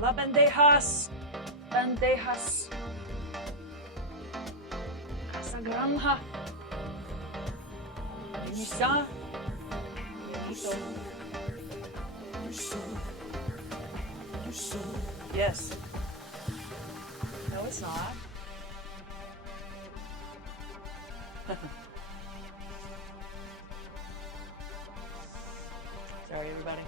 Hola, pendejas. Pendejas. Casa granja. Misa. Benito. Yes. No, it's not. Sorry, everybody.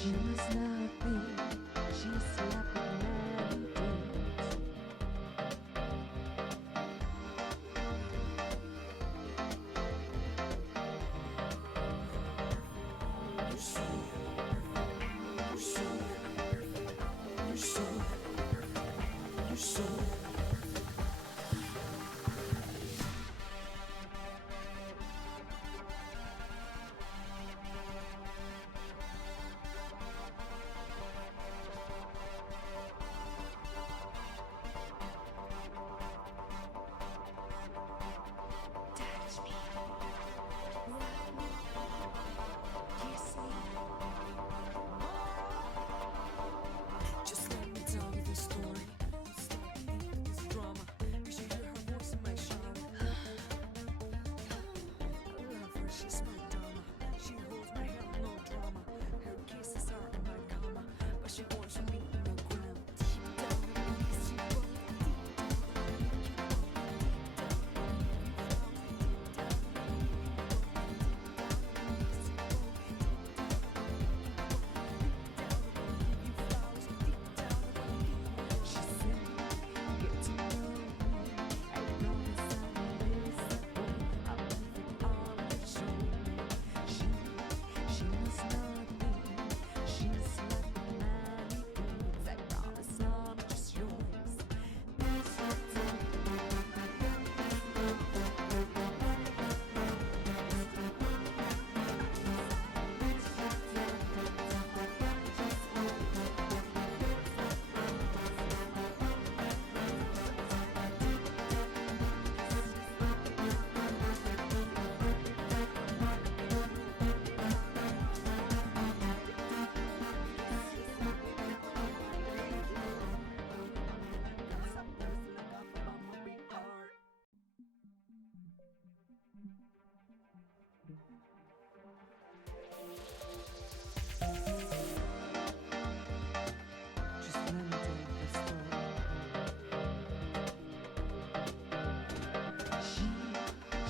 She must not be. She slept with many dudes. You're so just let me tell you this story. This drama. You should hear her voice in my shower. I love her, she's my dama. She holds my hand, no drama. Her kisses are in my cama, but she wants me in the ground. Deep down in me, she wants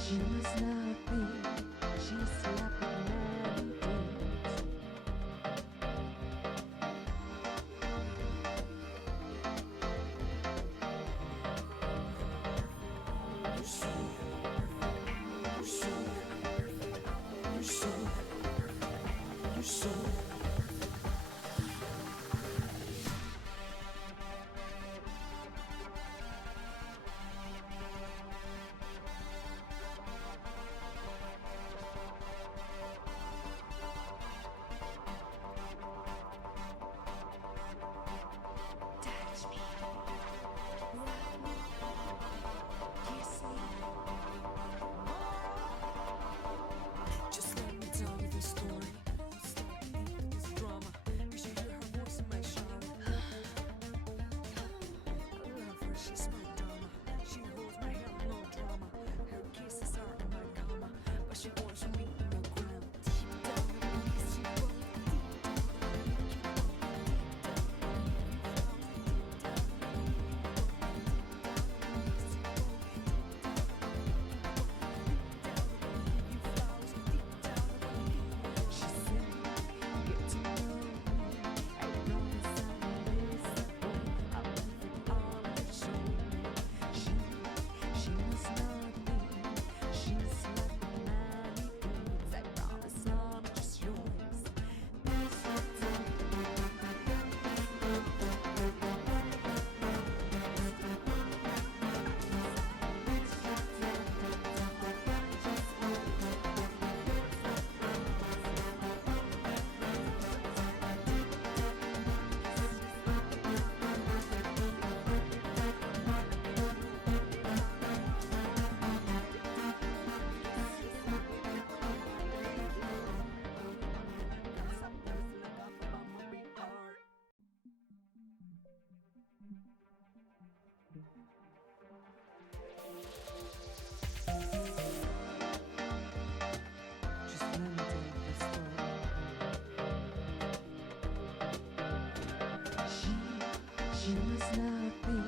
She must not be. She slept with many dudes. You're so was nothing.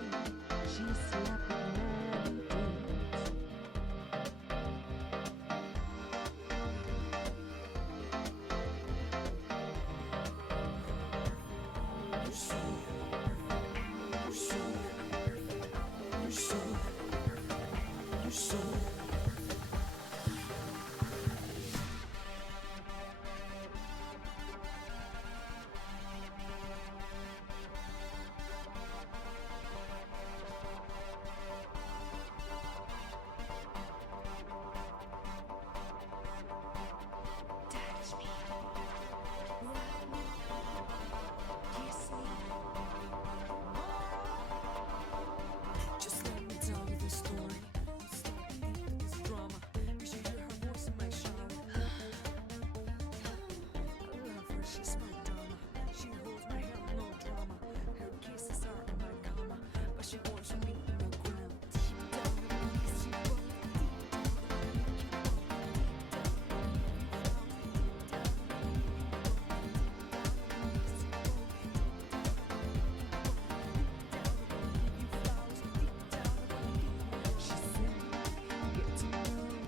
She slept with many dudes. Touch me, rub me, kiss me. Just let me tell you this story. I'm starting into this drama. You should hear her voice in my shower. I love her, she's my dama. She holds my hand, no drama. Her kisses are in my cama, but she wants me in the ground. Deep down in me, she wants deep down in me. She said, get to know me.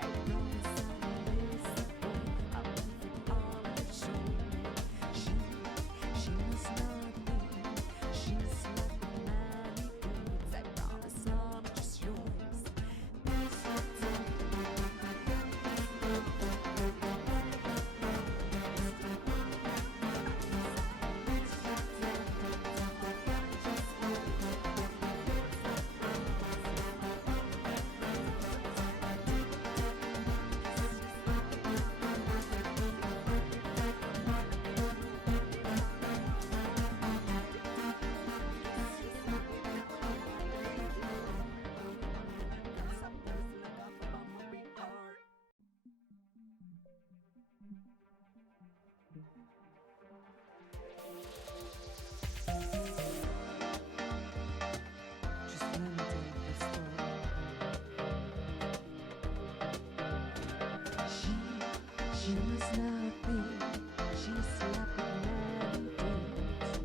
I promise I'll listen. I'll perfect all that you need. She was nothing. She slept with many dudes. I promise I'm just yours. Just let me tell you the story. She was nothing. She slept with many dudes.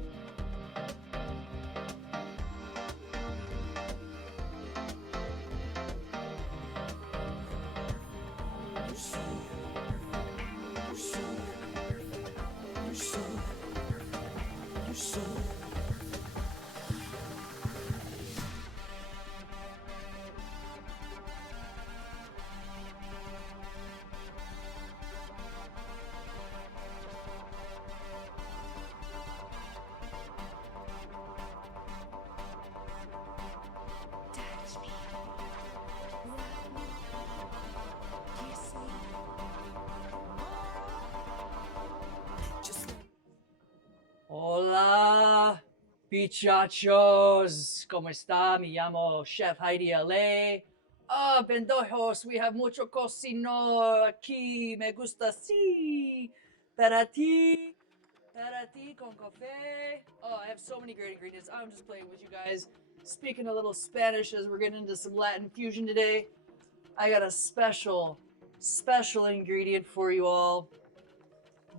Touch me, rub me, kiss me. Just let Hola, pichachos. ¿Cómo está? Me llamo Chef Heidi LA. Ah, pendejos, we have mucho cocino aquí. Me gusta, sí. Para ti con café. Oh, I have so many great ingredients. I'm just playing with you guys. Speaking a little Spanish as we're getting into some Latin fusion today. I got a special ingredient for you all.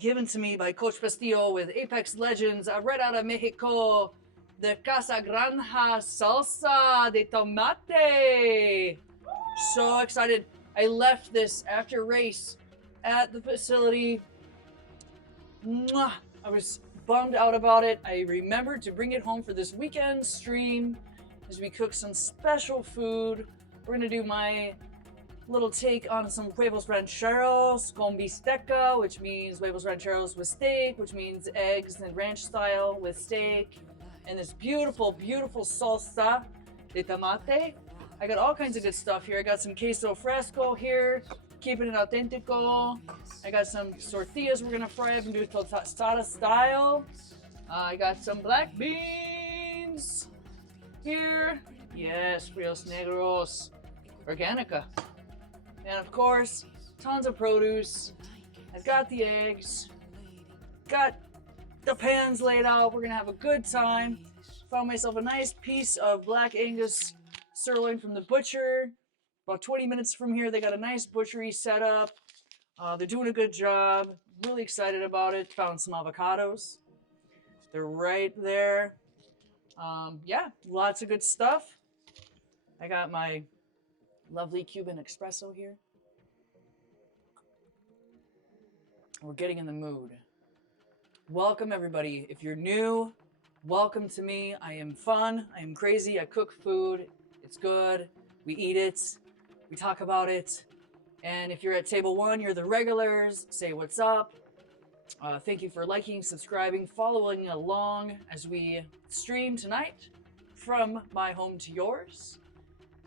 Given to me by Coach Castillo with Apex Legends right out of Mexico. The Casa Granja salsa de tomate. So excited. I left this after race at the facility. Mwah! I was bummed out about it. I remembered to bring it home for this weekend stream as we cook some special food. We're gonna do my little take on some Huevos Rancheros con bisteca, which means Huevos Rancheros with steak, which means eggs and ranch style with steak. And this beautiful, beautiful salsa de tomate. I got all kinds of good stuff here. I got some queso fresco here, keeping it authentico. I got some tortillas we're gonna fry up and do tostada style. I got some black beans here. Yes, frios negros, organica. And of course, tons of produce. I've got the eggs, got the pans laid out. We're gonna have a good time. Found myself a nice piece of black Angus sirloin from the butcher. About 20 minutes from here, they got a nice butchery set up. They're doing a good job. Really excited about it. Found some avocados. They're right there. Yeah, lots of good stuff. I got my lovely Cuban espresso here. We're getting in the mood. Welcome, everybody. If you're new, welcome to me. I am fun. I am crazy. I cook food. It's good. We eat it. We talk about it. And if you're at table one, you're the regulars. Say what's up. Thank you for liking, subscribing, following along as we stream tonight from my home to yours.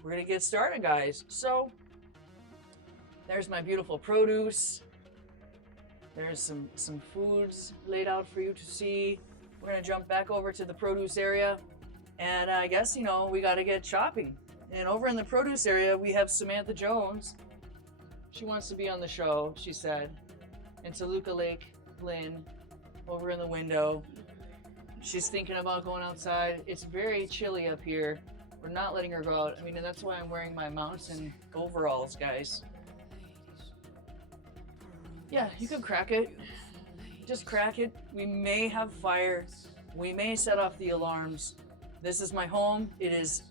We're going to get started, guys. So, there's my beautiful produce. There's some foods laid out for you to see. We're going to jump back over to the produce area. And I guess, you know, we got to get shopping. And over in the produce area, we have Samantha Jones. She wants to be on the show, she said. And Toluca Lake Lynn over in the window. She's thinking about going outside. It's very chilly up here. We're not letting her go out. I mean, and that's why I'm wearing my mountain overalls, guys. Yeah, you can crack it. Just crack it. We may have fire. We may set off the alarms. This is my home. It is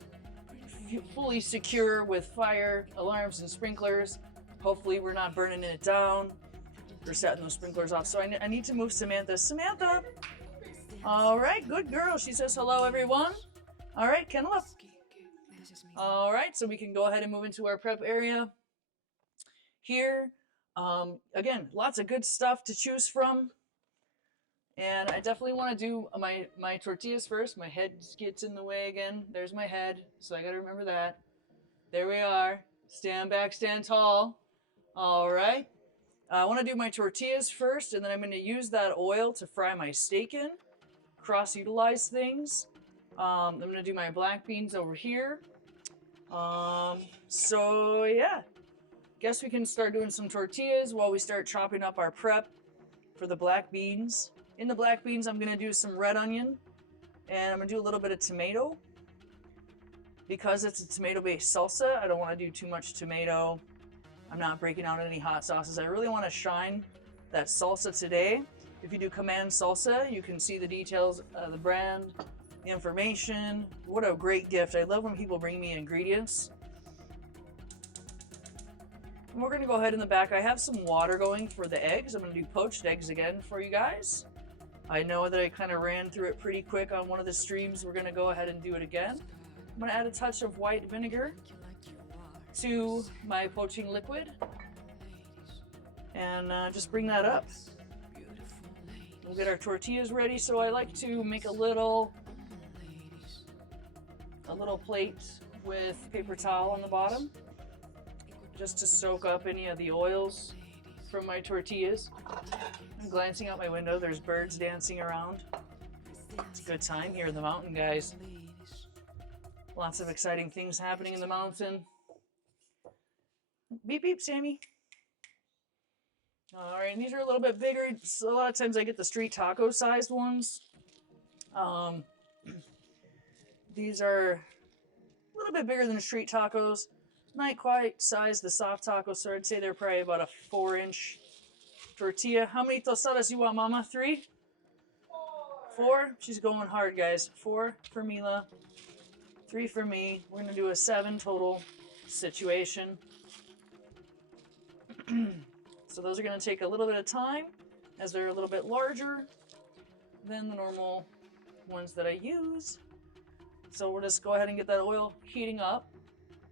fully secure with fire, alarms, and sprinklers. Hopefully we're not burning it down. We're setting those sprinklers off. So I need to move Samantha. Samantha! All right, good girl. She says hello, everyone. All right, kennel up. All right, so we can go ahead and move into our prep area here. Again, lots of good stuff to choose from. And I definitely want to do my tortillas first. My head gets in the way again. There's my head, so I got to remember that. There we are. Stand back, stand tall. All right. I want to do my tortillas first, and then I'm going to use that oil to fry my steak in. Cross-utilize things. I'm going to do my black beans over here. So, yeah. Guess we can start doing some tortillas while we start chopping up our prep for the black beans. In the black beans, I'm going to do some red onion, and I'm going to do a little bit of tomato. Because it's a tomato-based salsa, I don't want to do too much tomato. I'm not breaking out any hot sauces. I really want to shine that salsa today. If you do Command Salsa, you can see the details of the brand, the information. What a great gift. I love when people bring me ingredients. And we're going to go ahead in the back. I have some water going for the eggs. I'm going to do poached eggs again for you guys. I know that I kind of ran through it pretty quick on one of the streams. We're going to go ahead and do it again. I'm going to add a touch of white vinegar to my poaching liquid and just bring that up. We'll get our tortillas ready. So I like to make a little plate with paper towel on the bottom just to soak up any of the oils from my tortillas. I'm glancing out my window. There's birds dancing around. It's a good time here in the mountain, guys. Lots of exciting things happening in the mountain. Beep, beep, Sammy. All right, and these are a little bit bigger. So a lot of times I get the street taco sized ones. These are a little bit bigger than the street tacos. Not quite size the soft tacos, so I'd say they're probably about a 4-inch tortilla. How many tostadas you want, Mama? 3? 4? She's going hard, guys. 4 for Mila. 3 for me. We're gonna do a 7 total situation. So those are gonna take a little bit of time as they're a little bit larger than the normal ones that I use. So we'll just go ahead and get that oil heating up.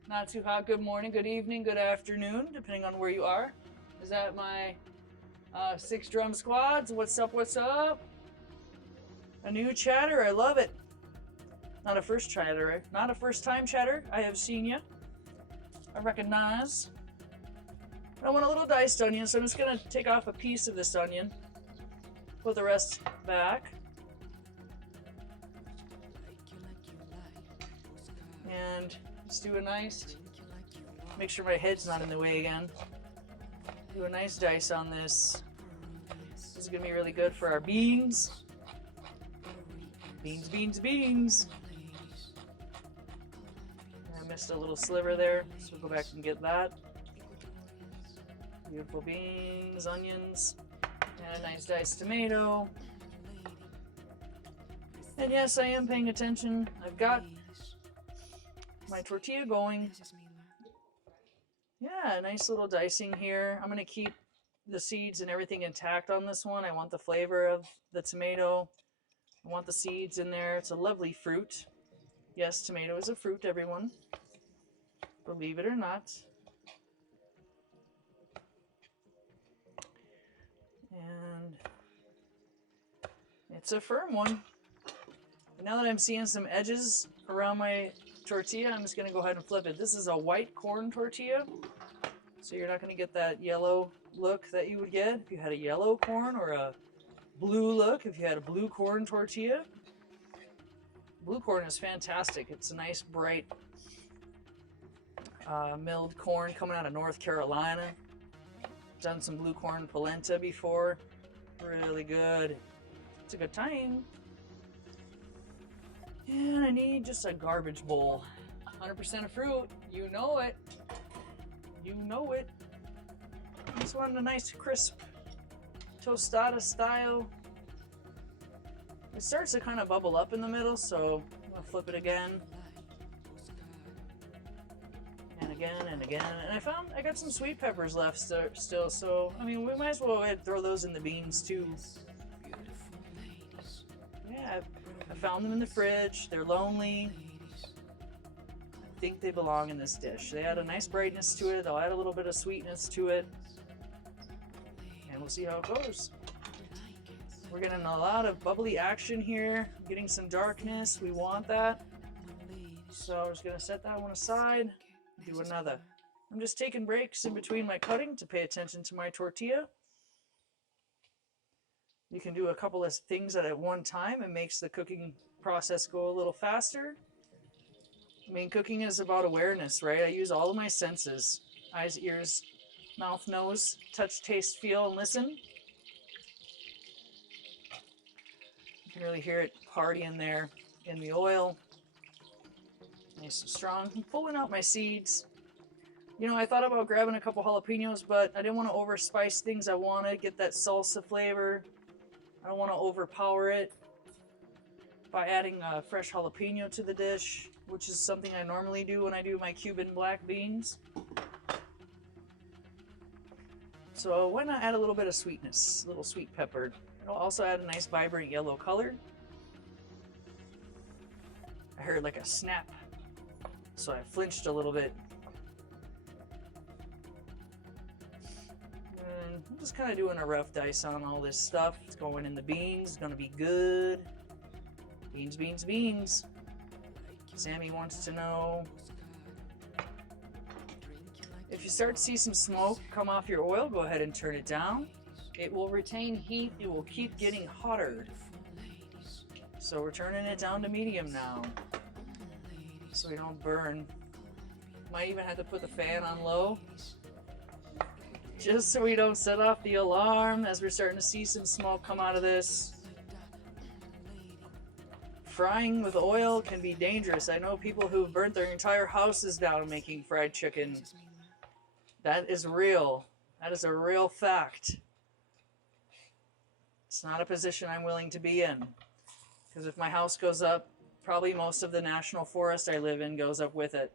Not too hot. Good morning, good evening, good afternoon, depending on where you are. Is that my 6 drum squads? What's up, what's up? A new chatter, I love it. Not a first chatter, not a first time chatter. I have seen you. I recognize. I want a little diced onion, so I'm just gonna take off a piece of this onion. Put the rest back. And just do a nice, make sure my head's not in the way again. Do a nice dice on this. This is gonna be really good for our beans. Beans, beans, beans. I missed a little sliver there, so we'll go back and get that. Beautiful beans, onions, and a nice diced tomato. And yes, I am paying attention. I've got my tortilla going. Yeah, nice little dicing here. I'm going to keep the seeds and everything intact on this one. I want the flavor of the tomato. I want the seeds in there. It's a lovely fruit. Yes, tomato is a fruit, everyone. Believe it or not. And it's a firm one. And now that I'm seeing some edges around my tortilla, I'm just going to go ahead and flip it. This is a white corn tortilla, so you're not going to get that yellow look that you would get if you had a yellow corn, or a blue look if you had a blue corn tortilla. Blue corn is fantastic. It's a nice, bright, milled corn coming out of North Carolina. Done some blue corn polenta before. Really good. It's a good time. And I need just a garbage bowl. 100% of fruit. You know it. You know it. Just want a nice crisp tostada style. It starts to kind of bubble up in the middle, so I'll flip it again. And again and again. And I found I got some sweet peppers left still, so I mean, we might as well go ahead and throw those in the beans too. Yeah, I found them in the fridge. They're lonely. I think they belong in this dish. They add a nice brightness to it. They'll add a little bit of sweetness to it. And we'll see how it goes. We're getting a lot of bubbly action here. Getting some darkness. We want that. So I'm just going to set that one aside. Do another. I'm just taking breaks in between my cutting to pay attention to my tortilla. You can do a couple of things at one time. It makes the cooking process go a little faster. I mean, cooking is about awareness, right? I use all of my senses. Eyes, ears, mouth, nose, touch, taste, feel, and listen. You can really hear it partying there in the oil. Nice and strong. I'm pulling out my seeds. You know, I thought about grabbing a couple jalapenos, but I didn't want to overspice things. I want to get that salsa flavor. I don't want to overpower it by adding a fresh jalapeno to the dish, which is something I normally do when I do my Cuban black beans. So why not add a little bit of sweetness, a little sweet pepper. It'll also add a nice vibrant yellow color. I heard like a snap, so I flinched a little bit. And I'm just kind of doing a rough dice on all this stuff. It's going in the beans. It's going to be good. Beans, beans, beans. Sammy wants to know, if you start to see some smoke come off your oil, go ahead and turn it down. It will retain heat. It will keep getting hotter. So we're turning it down to medium now, so we don't burn. Might even have to put the fan on low, just so we don't set off the alarm as we're starting to see some smoke come out of this. Frying with oil can be dangerous. I know people who've burnt their entire houses down making fried chicken. That is real. That is a real fact. It's not a position I'm willing to be in. Because if my house goes up, probably most of the national forest I live in goes up with it.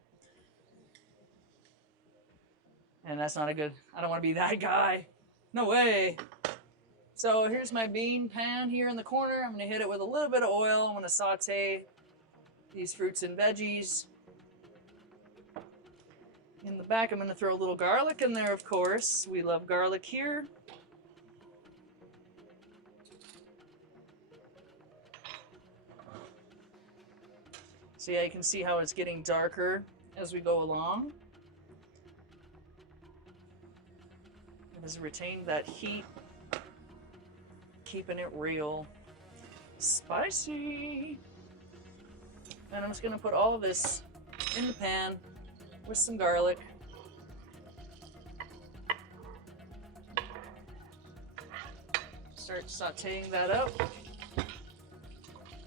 And that's not a good, I don't want to be that guy. No way. So here's my bean pan here in the corner. I'm going to hit it with a little bit of oil. I'm going to saute these fruits and veggies. In the back, I'm going to throw a little garlic in there, of course. We love garlic here. So yeah, you can see how it's getting darker as we go along. It has retained that heat, keeping it real spicy. And I'm just going to put all of this in the pan with some garlic. Start sauteing that up.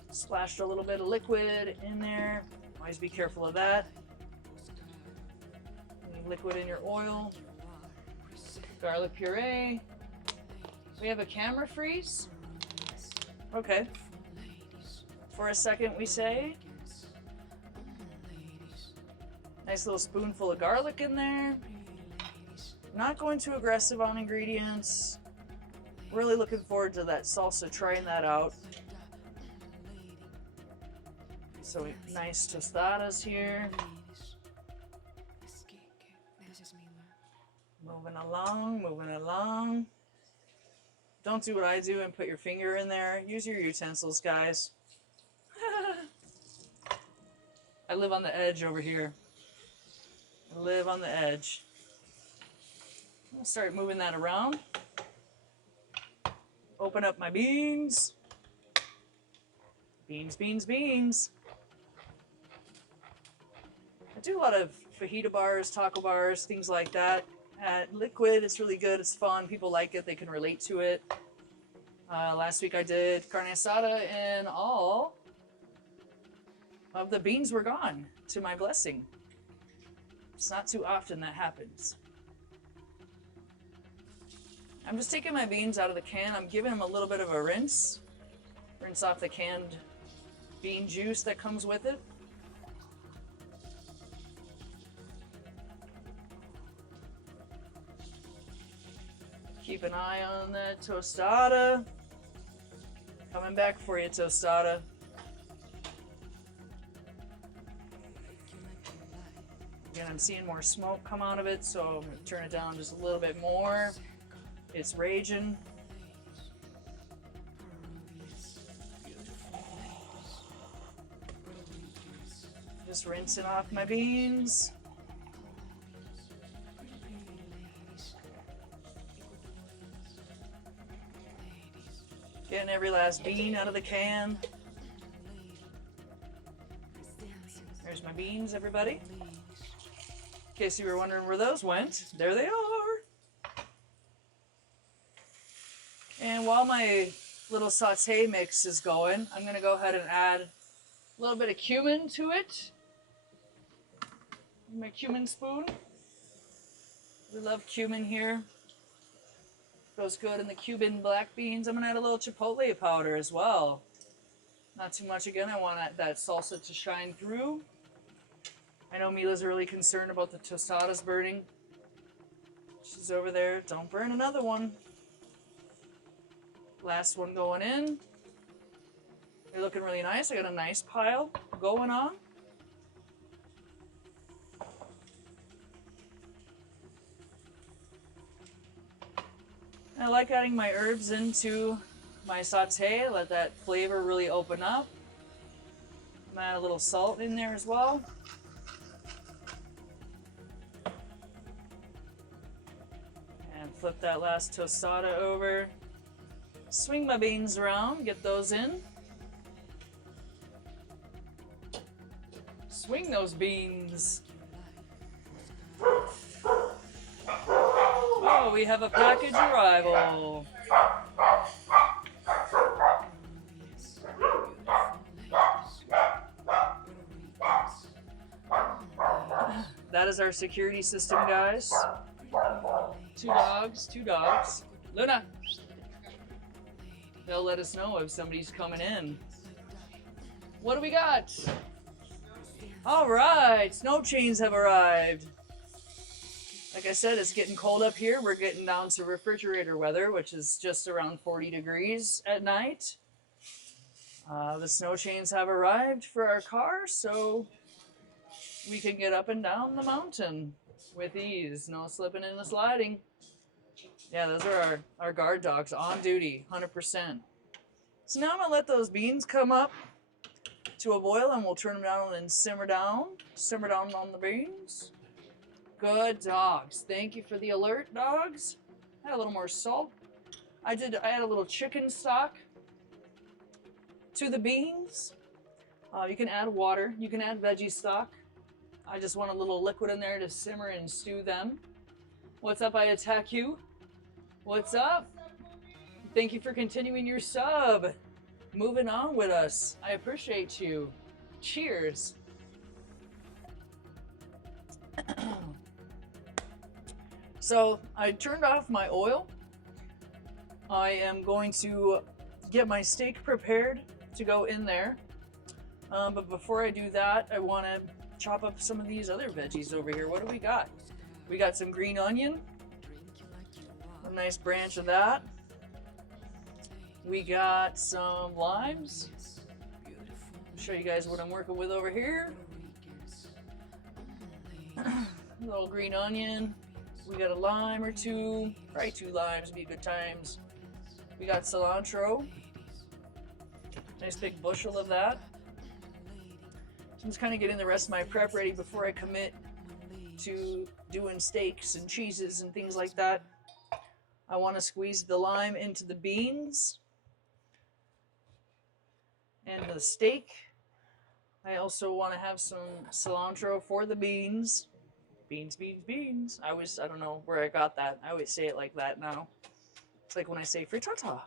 Splashed a little bit of liquid in there. Always be careful of that. Any liquid in your oil. Garlic puree. We have a camera freeze. Okay. for a second, we say. Nice little spoonful of garlic in there. Not going too aggressive on ingredients. Really looking forward to that salsa, trying that out. So nice tostadas here. Moving along, moving along. Don't do what I do and put your finger in there. Use your utensils, guys. I live on the edge over here. I live on the edge. I'll start moving that around. Open up my beans. Beans, beans, beans. I do a lot of fajita bars, taco bars, things like that. Liquid, it's really good, it's fun, people like it, they can relate to it. Last week I did carne asada and all of the beans were gone, to my blessing. It's not too often that happens. I'm just taking my beans out of the can, I'm giving them a little bit of a rinse. Rinse off the canned bean juice that comes with it. Keep an eye on that tostada. Coming back for you, tostada. Again, I'm seeing more smoke come out of it, so I'm going to turn it down just a little bit more. It's raging. Just rinsing off my beans. Getting every last bean out of the can. There's my beans, everybody. In case you were wondering where those went, there they are. And while my little saute mix is going, I'm going to go ahead and add a little bit of cumin to it. My cumin spoon. We love cumin here. Goes good in the Cuban black beans. I'm going to add a little chipotle powder as well. Not too much again. I want that salsa to shine through. I know Mila's really concerned about the tostadas burning. She's over there. Don't burn another one. Last one going in. They're looking really nice. I got a nice pile going on. I like adding my herbs into my saute, let that flavor really open up. I'm gonna add a little salt in there as well. And flip that last tostada over. Swing my beans around, get those in. Swing those beans. Oh, we have a package arrival. That is our security system, guys. Two dogs. Luna! They'll let us know if somebody's coming in. What do we got? All right, snow chains have arrived. Like I said, it's getting cold up here. We're getting down to refrigerator weather, which is just around 40 degrees at night. The snow chains have arrived for our car, so we can get up and down the mountain with ease. No slipping and sliding. Yeah, those are our guard dogs on duty, 100%. So now I'm going to let those beans come up to a boil, and we'll turn them down and simmer down. Simmer down on the beans. Good dogs. Thank you for the alert, dogs. Add a little more salt. I add a little chicken stock to the beans. You can add water. You can add veggie stock. I just want a little liquid in there to simmer and stew them. What's up, I attack you? What's up? Thank you for continuing your sub. Moving on with us. I appreciate you. Cheers. So I turned off my oil. I am going to get my steak prepared to go in there. But before I do that, I want to chop up some of these other veggies over here. What do we got? We got some green onion, a nice branch of that. We got some limes. I'll show you guys what I'm working with over here. Little green onion. We got a lime or two, probably 2 limes, be good times. We got cilantro. Nice big bushel of that. So I'm just kind of getting the rest of my prep ready before I commit to doing steaks and cheeses and things like that. I want to squeeze the lime into the beans and the steak. I also want to have some cilantro for the beans. Beans, beans, beans. I don't know where I got that. I always say it like that now. It's like when I say frittata.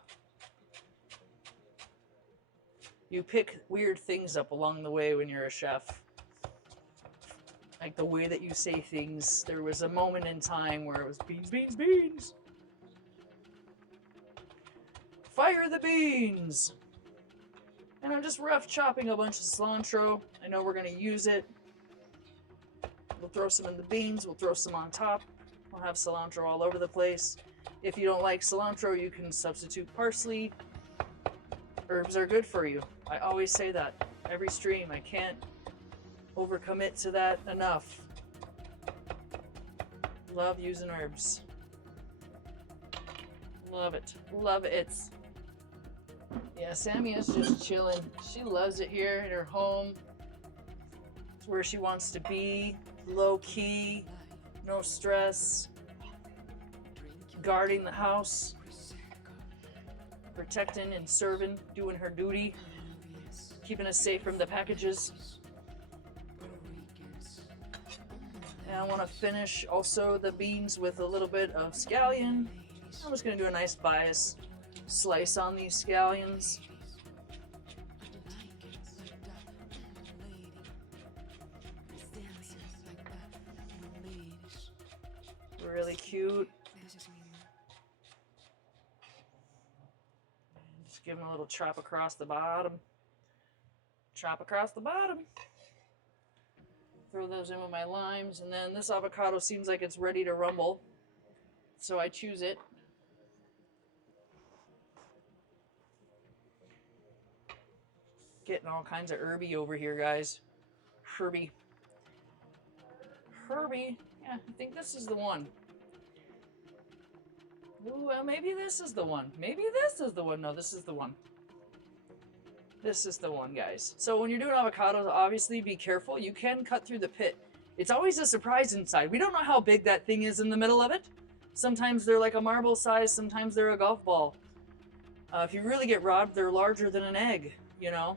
You pick weird things up along the way when you're a chef. Like the way that you say things. There was a moment in time where it was beans, beans, beans. Fire the beans! And I'm just rough chopping a bunch of cilantro. I know we're going to use it. We'll throw some in the beans. We'll throw some on top. We'll have cilantro all over the place. If you don't like cilantro, you can substitute parsley. Herbs are good for you. I always say that every stream. I can't overcommit to that enough. Love using herbs. Love it. Love it. Yeah, Sammy is just chilling. She loves it here in her home. It's where she wants to be. Low key. No stress. Guarding the house. Protecting and serving. Doing her duty. Keeping us safe from the packages. And I want to finish also the beans with a little bit of scallion. I'm just going to do a nice bias slice on these scallions. Really cute. Just give them a little chop across the bottom. Chop across the bottom. Throw those in with my limes, and then this avocado seems like it's ready to rumble, so I choose it. Getting all kinds of herby over here, guys. Herby. Herby. Yeah, I think this is the one. Ooh, well, maybe this is the one. Maybe this is the one. No, this is the one. This is the one, guys. So when you're doing avocados, obviously be careful. You can cut through the pit. It's always a surprise inside. We don't know how big that thing is in the middle of it. Sometimes they're like a marble size. Sometimes they're a golf ball. If you really get robbed, they're larger than an egg, you know.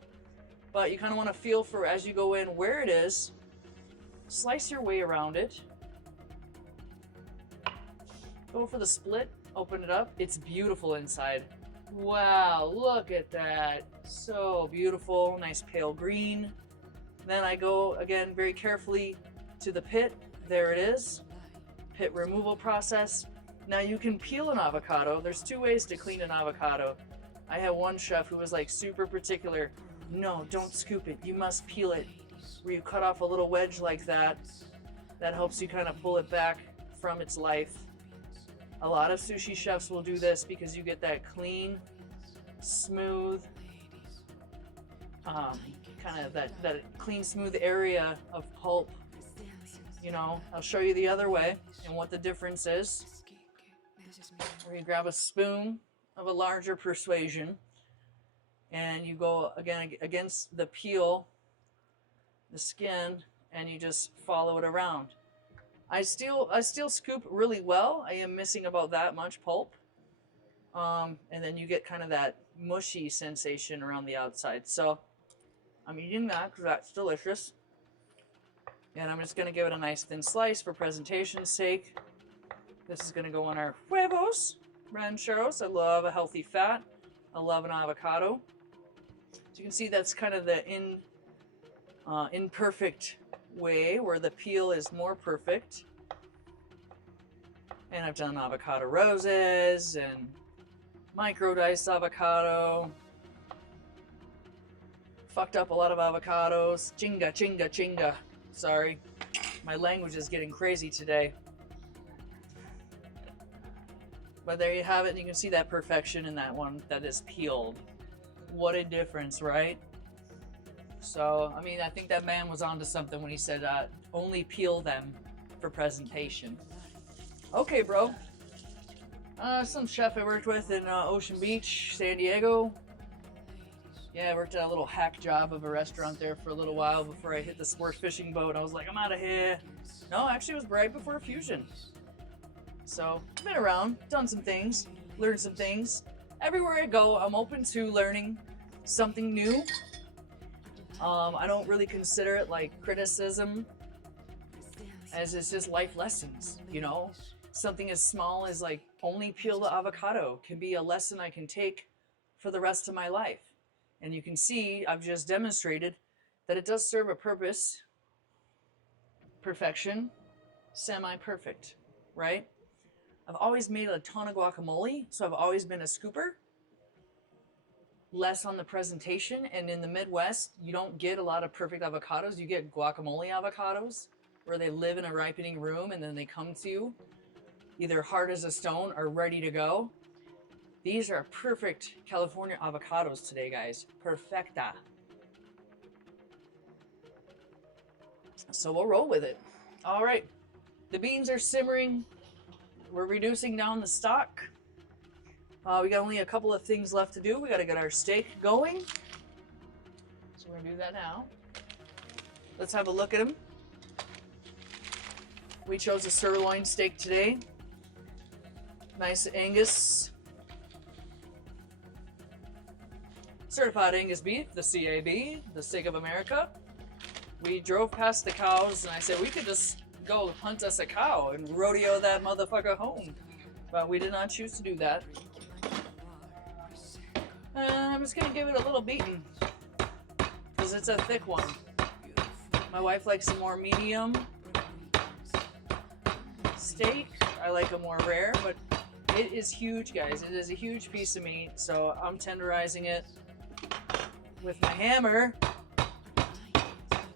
But you kind of want to feel for, as you go in, where it is. Slice your way around it. Go for the split. Open it up. It's beautiful inside. Wow, look at that. So beautiful. Nice pale green. Then I go, again, very carefully to the pit. There it is. Pit removal process. Now you can peel an avocado. There's 2 ways to clean an avocado. I had one chef who was like super particular. No, don't scoop it. You must peel it. Where you cut off a little wedge like that. That helps you kind of pull it back from its life. A lot of sushi chefs will do this because you get that clean, smooth, kind of that clean, smooth area of pulp. You know, I'll show you the other way and what the difference is. Where you grab a spoon of a larger persuasion and you go again against the peel, the skin, and you just follow it around. I still scoop really well. I am missing about that much pulp. And then you get kind of that mushy sensation around the outside. So I'm eating that because that's delicious. And I'm just going to give it a nice thin slice for presentation's sake. This is going to go on our Huevos Rancheros. I love a healthy fat. I love an avocado. So you can see that's kind of the imperfect way where the peel is more perfect. And I've done avocado roses and micro diced avocado, fucked up a lot of avocados. Chinga, chinga, chinga. Sorry. My language is getting crazy today. But there you have it. You can see that perfection in that one that is peeled. What a difference, right? So, I mean, I think that man was onto something when he said only peel them for presentation. Okay, bro. Some chef I worked with in Ocean Beach, San Diego. Yeah, I worked at a little hack job of a restaurant there for a little while before I hit the sport fishing boat. I was like, I'm out of here. No, actually, it was right before Fusion. So, been around, done some things, learned some things. Everywhere I go, I'm open to learning something new. I don't really consider it like criticism, as it's just life lessons, you know? Something as small as like only peel the avocado can be a lesson I can take for the rest of my life. And you can see I've just demonstrated that it does serve a purpose. Perfection, semi-perfect, right? I've always made a ton of guacamole, so I've always been a scooper. Less on the presentation, and in the Midwest, you don't get a lot of perfect avocados. You get guacamole avocados, where they live in a ripening room and then they come to you, either hard as a stone or ready to go. These are perfect California avocados today, guys. Perfecta. So we'll roll with it. All right, the beans are simmering. We're reducing down the stock. We got only a couple of things left to do. We got to get our steak going. So we're going to do that now. Let's have a look at them. We chose a sirloin steak today. Nice Angus. Certified Angus beef, the CAB, the sake of America. We drove past the cows and I said we could just go hunt us a cow and rodeo that motherfucker home. But we did not choose to do that. I'm just gonna give it a little beating because it's a thick one. My wife likes a more medium steak. I like a more rare, but it is huge, guys. It is a huge piece of meat, so I'm tenderizing it with my hammer.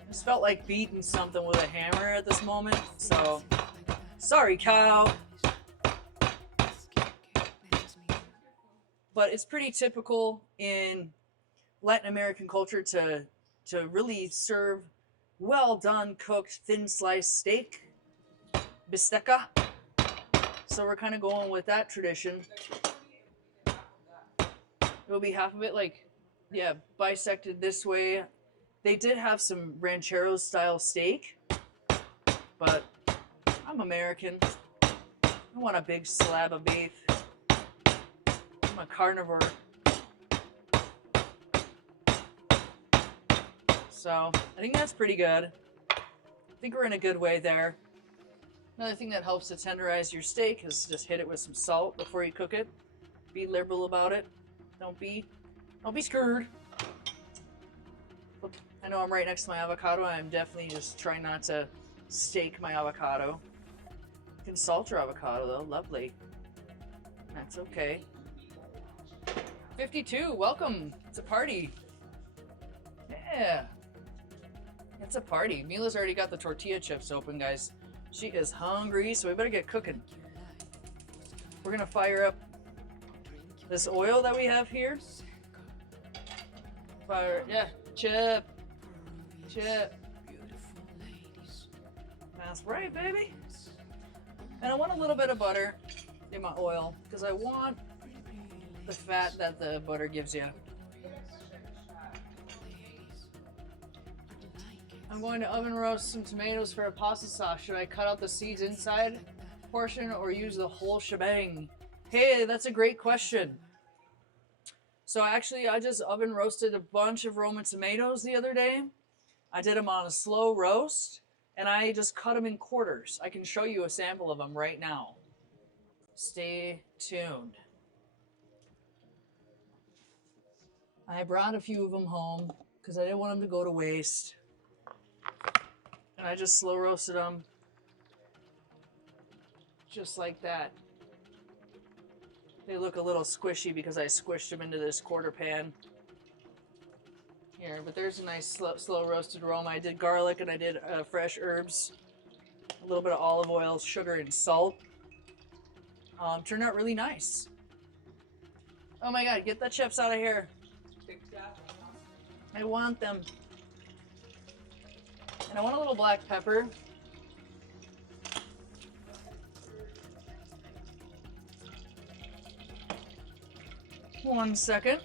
Just felt like beating something with a hammer at this moment, so sorry, cow. But it's pretty typical in Latin American culture to really serve well done, cooked, thin sliced steak, bisteca. So we're kind of going with that tradition. It'll be half of it like, yeah, bisected this way. They did have some rancheros style steak, but I'm American. I want a big slab of beef. I'm a carnivore. So I think that's pretty good. I think we're in a good way there. Another thing that helps to tenderize your steak is just hit it with some salt before you cook it. Be liberal about it. Don't be scared. I know I'm right next to my avocado. I'm definitely just trying not to steak my avocado. You can salt your avocado though, lovely. That's okay. 52, welcome. It's a party. Yeah. It's a party. Mila's already got the tortilla chips open, guys. She is hungry, so we better get cooking. We're gonna fire up this oil that we have here. Fire, yeah, chip. That's right, baby. And I want a little bit of butter in my oil because I want the fat that the butter gives you. I'm going to oven roast some tomatoes for a pasta sauce. Should I cut out the seeds inside portion or use the whole shebang? Hey, that's a great question. So actually, I just oven roasted a bunch of Roma tomatoes the other day. I did them on a slow roast, and I just cut them in quarters. I can show you a sample of them right now. Stay tuned. I brought a few of them home because I didn't want them to go to waste. And I just slow roasted them just like that. They look a little squishy because I squished them into this quarter pan. Here, but there's a nice slow roasted aroma. I did garlic and I did fresh herbs, a little bit of olive oil, sugar, and salt. Turned out really nice. Oh my god, get the chips out of here. I want them. And I want a little black pepper. One second.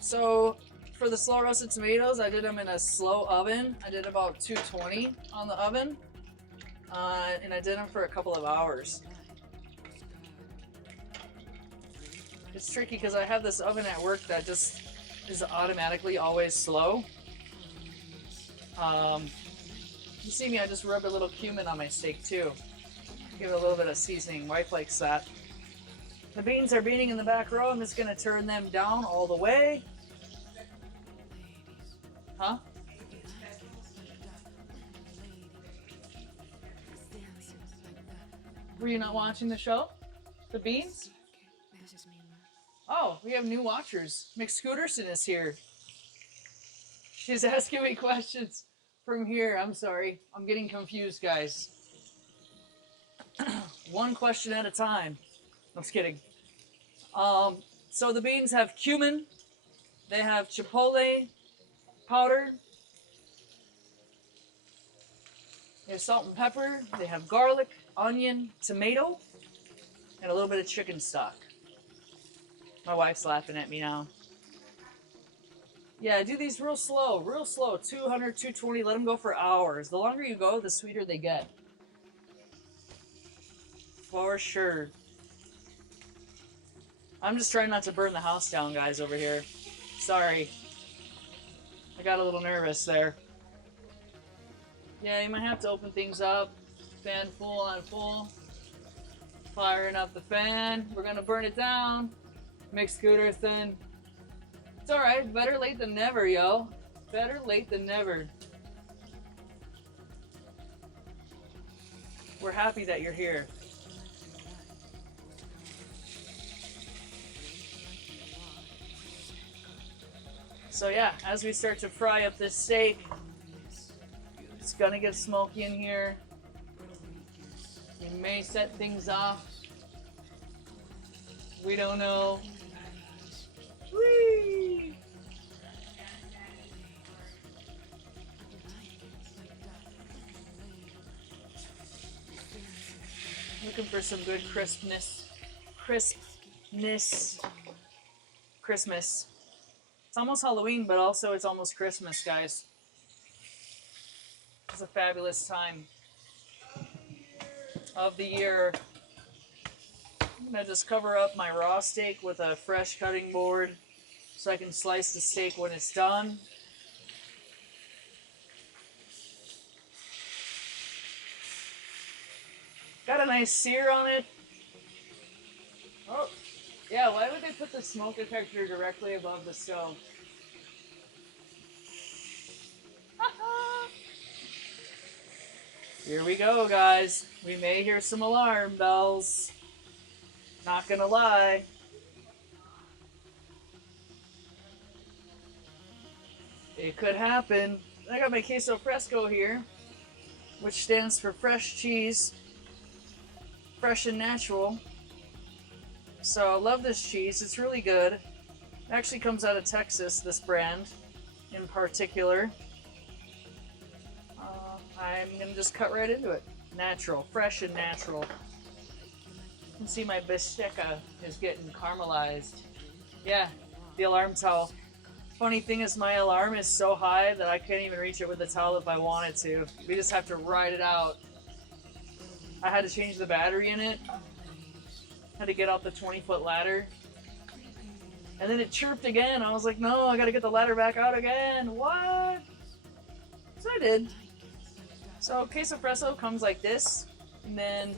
So for the slow roasted tomatoes, I did them in a slow oven. I did about 220 on the oven. And I did them for a couple of hours. It's tricky because I have this oven at work that just is automatically always slow. You see me, I just rub a little cumin on my steak too. Give it a little bit of seasoning. Wife likes that. The beans are beating in the back row. I'm just going to turn them down all the way. Huh? Were you not watching the show? The beans? Oh, we have new watchers. McScooterson is here. She's asking me questions from here. I'm sorry. I'm getting confused, guys. One question at a time. I'm just kidding. So the beans have cumin. They have chipotle powder. They have salt and pepper. They have garlic, onion, tomato, and a little bit of chicken stock. My wife's laughing at me now. Yeah, do these real slow, 200, 220, let them go for hours. The longer you go, the sweeter they get. For sure. I'm just trying not to burn the house down, guys, over here. Sorry. I got a little nervous there. Yeah, you might have to open things up. Fan full on full. Firing up the fan. We're gonna burn it down. McScooterson. It's alright, better late than never, yo. Better late than never. We're happy that you're here. So yeah, as we start to fry up this steak, it's gonna get smoky in here. We may set things off. We don't know. Whee! Looking for some good crispness. Christmas. It's almost Halloween, but also it's almost Christmas, guys. It's a fabulous time of the year. I'm gonna just cover up my raw steak with a fresh cutting board so I can slice the steak when it's done. Got a nice sear on it. Oh, yeah, why would they put the smoke detector directly above the stove? Here we go, guys. We may hear some alarm bells. Not gonna lie. It could happen. I got my queso fresco here, which stands for fresh cheese, fresh and natural. So I love this cheese. It's really good. It actually comes out of Texas, this brand in particular. I'm going to just cut right into it. Natural, fresh and natural. You can see my bisteca is getting caramelized. Yeah, the alarm towel. Funny thing is my alarm is so high that I can't even reach it with the towel if I wanted to. We just have to ride it out. I had to change the battery in it. Had to get out the 20-foot ladder. And then it chirped again. I was like, no, I gotta get the ladder back out again. What? So I did. So queso fresco comes like this. And then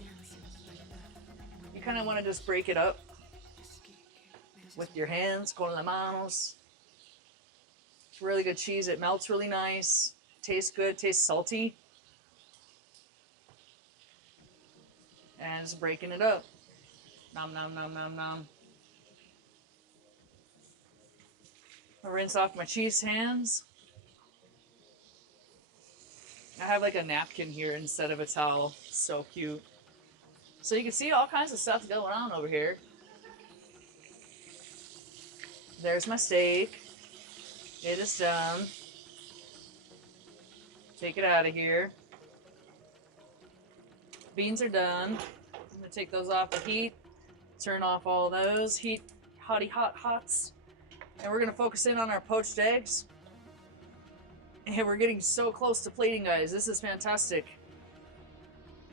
you kind of want to just break it up with your hands, con las manos. It's really good cheese. It melts really nice. Tastes good. Tastes salty. And just breaking it up. Nom nom nom nom nom. I rinse off my cheese hands. I have like a napkin here instead of a towel. So cute. So you can see all kinds of stuff going on over here. There's my steak. It is done. Take it out of here. Beans are done. I'm gonna take those off the heat. Turn off all those heat, hotty hot hots. And we're gonna focus in on our poached eggs. And we're getting so close to plating, guys. This is fantastic.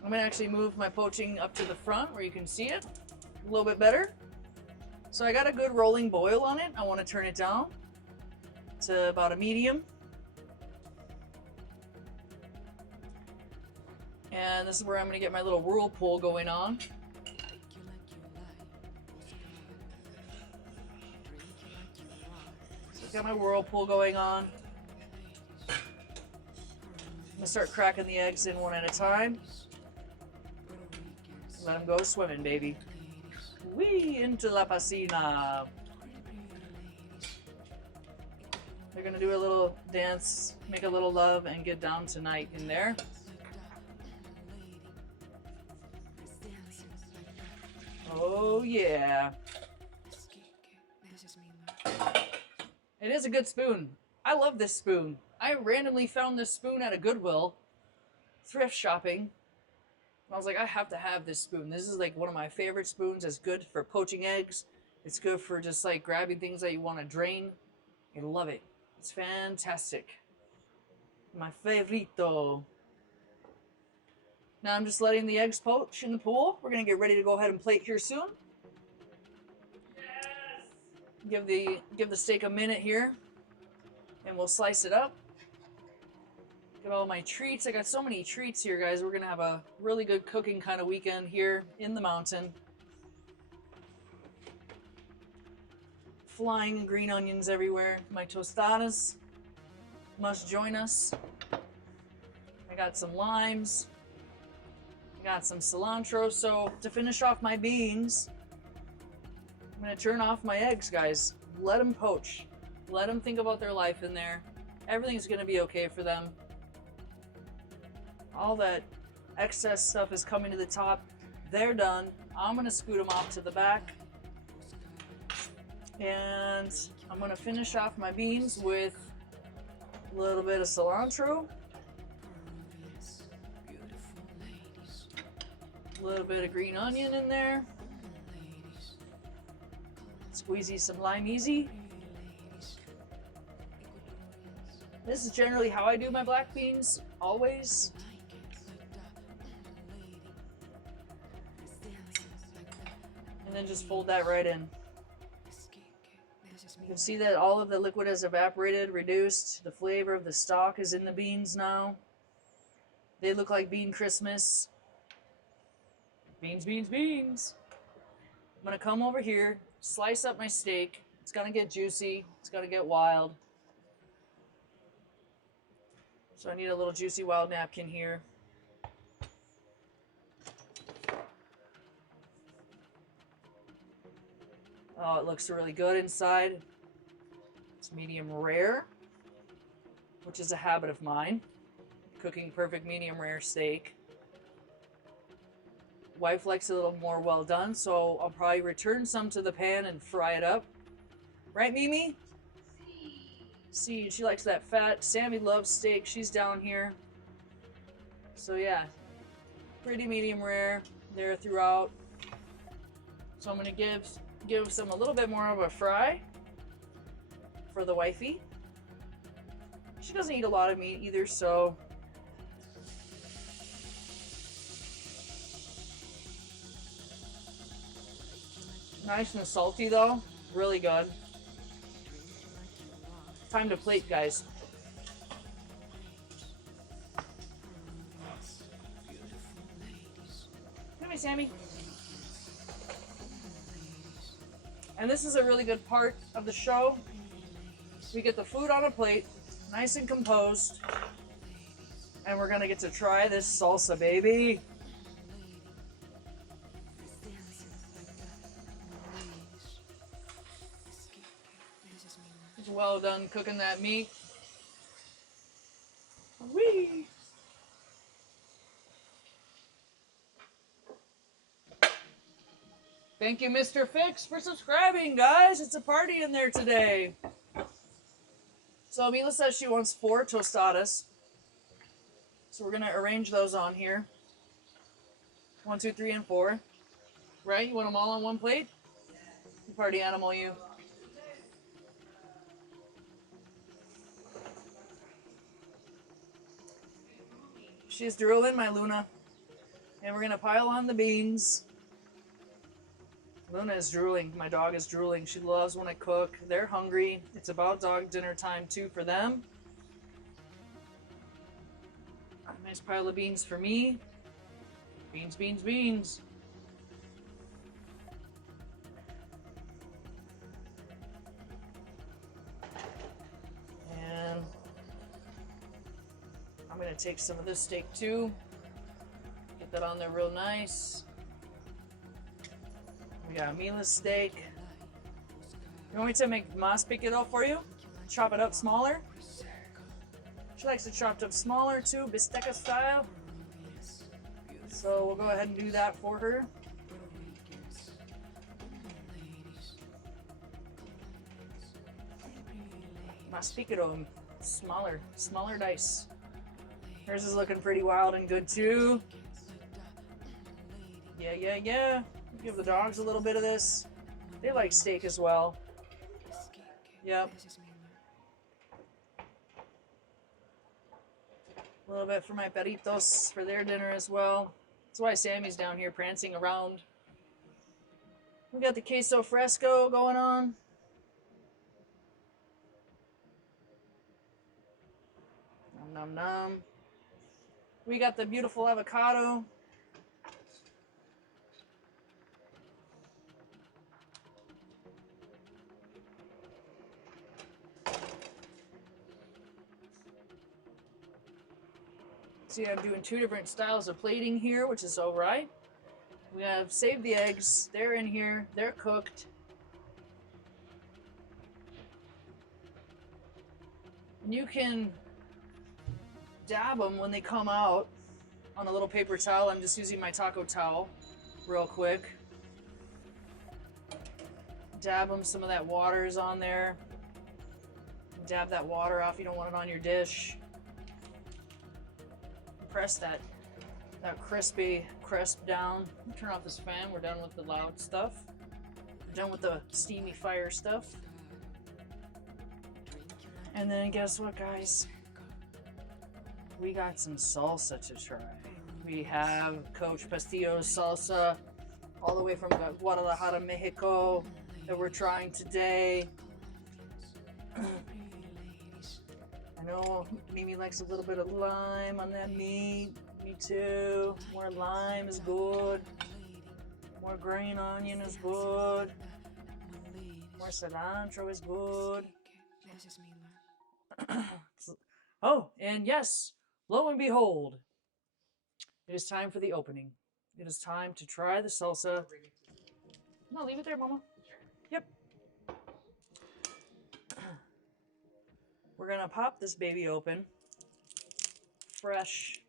I'm gonna actually move my poaching up to the front where you can see it a little bit better. So I got a good rolling boil on it. I want to turn it down to about a medium. And this is where I'm gonna get my little whirlpool going on. So I've got my whirlpool going on. I'm gonna start cracking the eggs in one at a time. Let them go swimming, baby. Wee, into la piscina. They're gonna do a little dance, make a little love, and get down tonight in there. Oh yeah. It is a good spoon. I love this spoon. I randomly found this spoon at a Goodwill thrift shopping. I was like, I have to have this spoon. This is like one of my favorite spoons. It's good for poaching eggs. It's good for just like grabbing things that you want to drain. I love it. It's fantastic. My favorito. Now I'm just letting the eggs poach in the pool. We're going to get ready to go ahead and plate here soon. Yes! Give the steak a minute here. And we'll slice it up. Get all my treats. I got so many treats here, guys. We're going to have a really good cooking kind of weekend here in the mountain. Flying green onions everywhere. My tostadas must join us. I got some limes. I got some cilantro. So to finish off my beans, I'm going to turn off my eggs, guys. Let them poach. Let them think about their life in there. Everything's going to be okay for them. All that excess stuff is coming to the top. They're done. I'm going to scoot them off to the back. And I'm going to finish off my beans with a little bit of cilantro. A little bit of green onion in there. Squeezy some lime easy. This is generally how I do my black beans, always. And then just fold that right in. You can see that all of the liquid has evaporated, reduced. The flavor of the stock is in the beans now. They look like Bean Christmas. Beans, beans, beans. I'm gonna come over here, slice up my steak. It's gonna get juicy. It's gonna get wild. So I need a little juicy wild napkin here. Oh, it looks really good inside. It's medium rare, which is a habit of mine. Cooking perfect medium rare steak. Wife likes a little more well done, so I'll probably return some to the pan and fry it up. Right, Mimi? See, she likes that fat. Sammy loves steak. She's down here. So yeah, pretty medium rare there throughout. So I'm gonna give some a little bit more of a fry for the wifey. She doesn't eat a lot of meat either, so nice and salty though, really good. Time to plate, guys. Come here, Sammy. And this is a really good part of the show. We get the food on a plate, nice and composed. And we're gonna get to try this salsa, baby. It's well done cooking that meat. Whee! Thank you, Mr. Fix, for subscribing, guys. It's a party in there today. So Mila says she wants 4 tostadas. So we're going to arrange those on here. 1, 2, 3, and 4. Right? You want them all on one plate? Party animal, you. She's drooling, my Luna. And we're going to pile on the beans. Luna is drooling. My dog is drooling. She loves when I cook. They're hungry. It's about dog dinner time, too, for them. A nice pile of beans for me. Beans, beans, beans. And I'm going to take some of this steak, too. Get that on there real nice. We got Mila's steak. You want me to make mas piquito for you? Chop it up smaller? She likes it chopped up smaller too, bisteca style. So we'll go ahead and do that for her. Mas piquito, smaller dice. Hers is looking pretty wild and good too. Yeah. Give the dogs a little bit of this. They like steak as well. Yep. A little bit for my perritos for their dinner as well. That's why Sammy's down here prancing around. We got the queso fresco going on. Nom nom nom. We got the beautiful avocado. See, I'm doing 2 different styles of plating here, which is all right. We have saved the eggs. They're in here. They're cooked. And you can dab them when they come out on a little paper towel. I'm just using my taco towel real quick. Dab them. Some of that water is on there. Dab that water off. You don't want it on your dish. Press that crispy crisp down. Turn off this fan. We're done with the loud stuff. We're done with the steamy fire stuff. And then guess what, guys? We got some salsa to try. We have Coach Pastillo's salsa all the way from Guadalajara, Mexico that we're trying today. I know Mimi likes a little bit of lime on that meat. Me too. More lime is good. More green onion is good. More cilantro is good. Oh, and yes, lo and behold, it is time for the opening. It is time to try the salsa. No, leave it there, Mama. Yep. We're gonna pop this baby open, fresh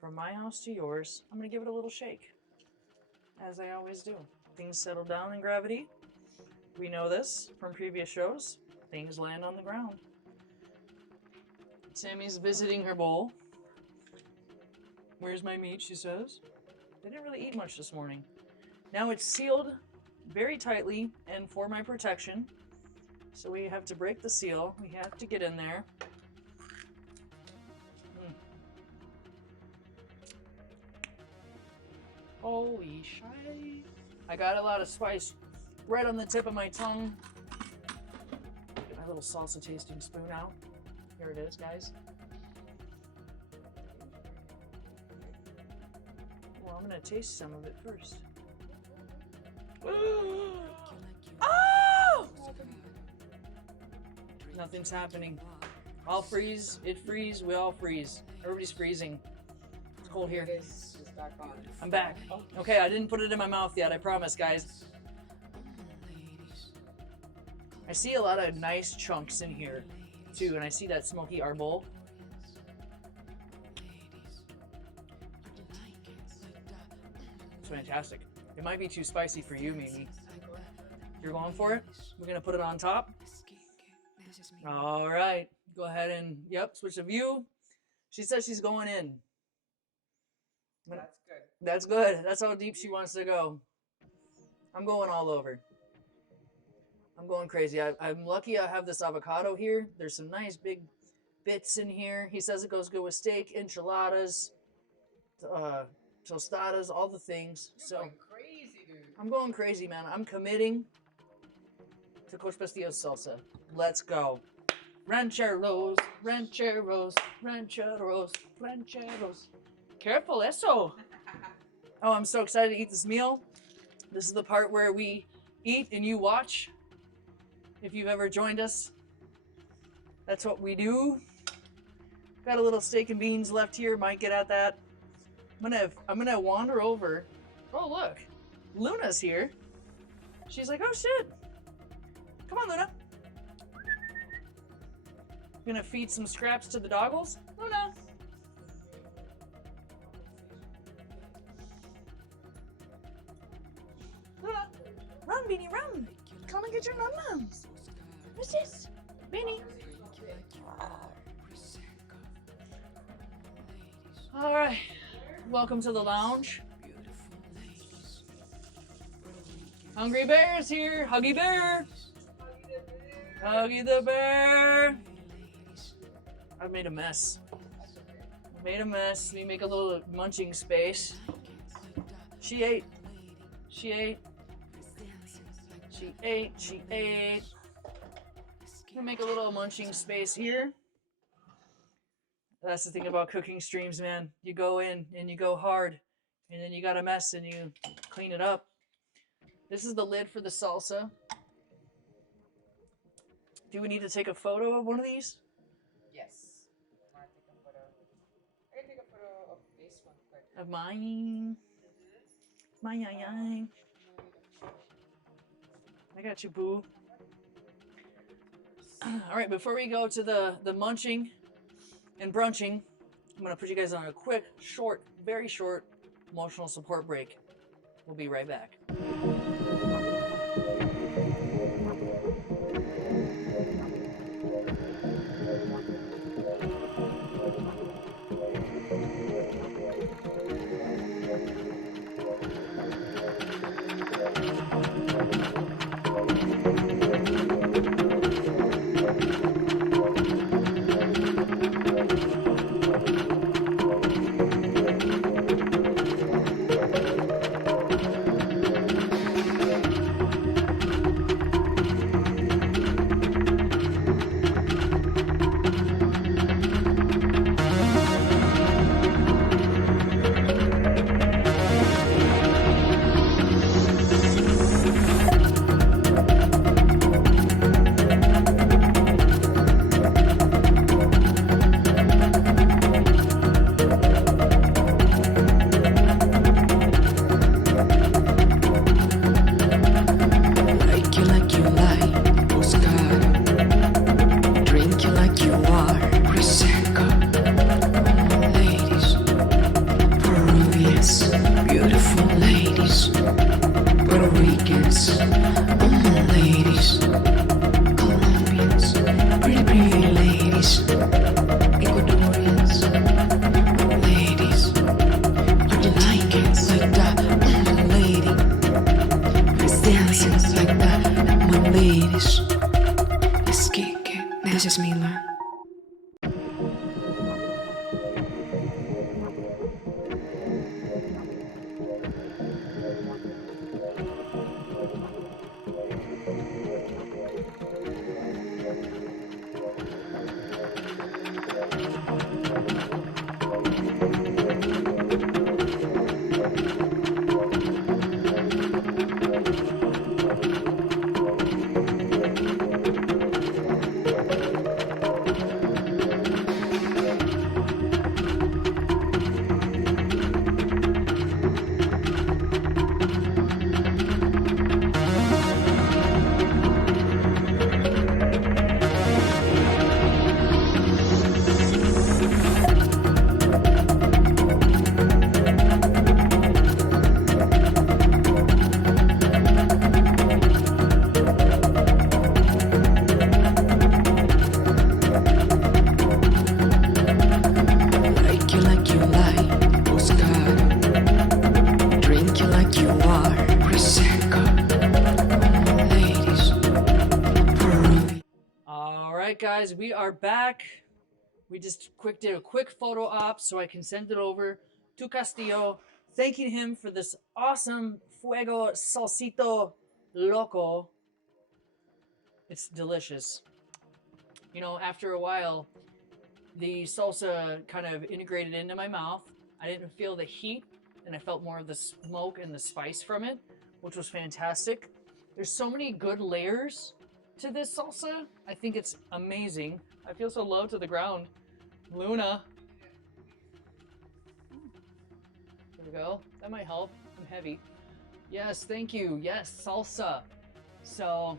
from my house to yours. I'm gonna give it a little shake, as I always do. Things settle down in gravity. We know this from previous shows. Things land on the ground. Sammy's visiting her bowl. Where's my meat, she says. They didn't really eat much this morning. Now it's sealed very tightly and for my protection. So we have to break the seal. We have to get in there. Holy shit. I got a lot of spice right on the tip of my tongue. Get my little salsa tasting spoon out. Here it is, guys. Well, I'm gonna taste some of it first. Oh! Nothing's happening. I'll freeze, it freeze, we all freeze. Everybody's freezing. It's cold here. I'm back. Okay, I didn't put it in my mouth yet, I promise, guys. I see a lot of nice chunks in here too, and I see that smoky arbol. It's fantastic. It might be too spicy for you, Mimi. You're going for it? We're gonna put it on top. All right, go ahead and, yep, switch the view. She says she's going in. That's good. That's good. That's how deep she wants to go. I'm going all over. I'm going crazy. I'm lucky I have this avocado here. There's some nice big bits in here. He says it goes good with steak, enchiladas, tostadas, all the things. You're going crazy, dude. I'm going crazy, man. I'm committing to Coach Castillo's salsa. Let's go. Rancheros, rancheros, rancheros, rancheros. Careful, eso. Oh, I'm so excited to eat this meal. This is the part where we eat and you watch. If you've ever joined us, that's what we do. Got a little steak and beans left here. Might get at that. I'm gonna wander over. Oh, look, Luna's here. She's like, oh shit. Come on, Luna. Gonna feed some scraps to the doggles. Luna. Luna. Run, Beanie, run. Come and get your num-nums. What's this? Beanie. All right. Welcome to the lounge. Hungry Bear's here. Huggy Bear. Huggy the Bear. I've made a mess. I made a mess. Let me make a little munching space. She ate. She ate. She ate. She ate. Gonna make a little munching space here. That's the thing about cooking streams, man. You go in and you go hard, and then you got a mess and you clean it up. This is the lid for the salsa. Do we need to take a photo of one of these? Yes. I can take a photo of this one quick. Of mine. Mine. I got you, boo. All right, before we go to the munching and brunching, I'm going to put you guys on a quick, short, very short emotional support break. We'll be right back. right, guys, we are back. We just did a quick photo op so I can send it over to Castillo, thanking him for this awesome fuego salsito loco. It's delicious. You know, after a while, the salsa kind of integrated into my mouth. I didn't feel the heat, and I felt more of the smoke and the spice from it, which was fantastic. There's so many good layers to this salsa. I think it's amazing. I feel so low to the ground. Luna. There we go. That might help. I'm heavy. Yes, thank you. Yes, salsa. So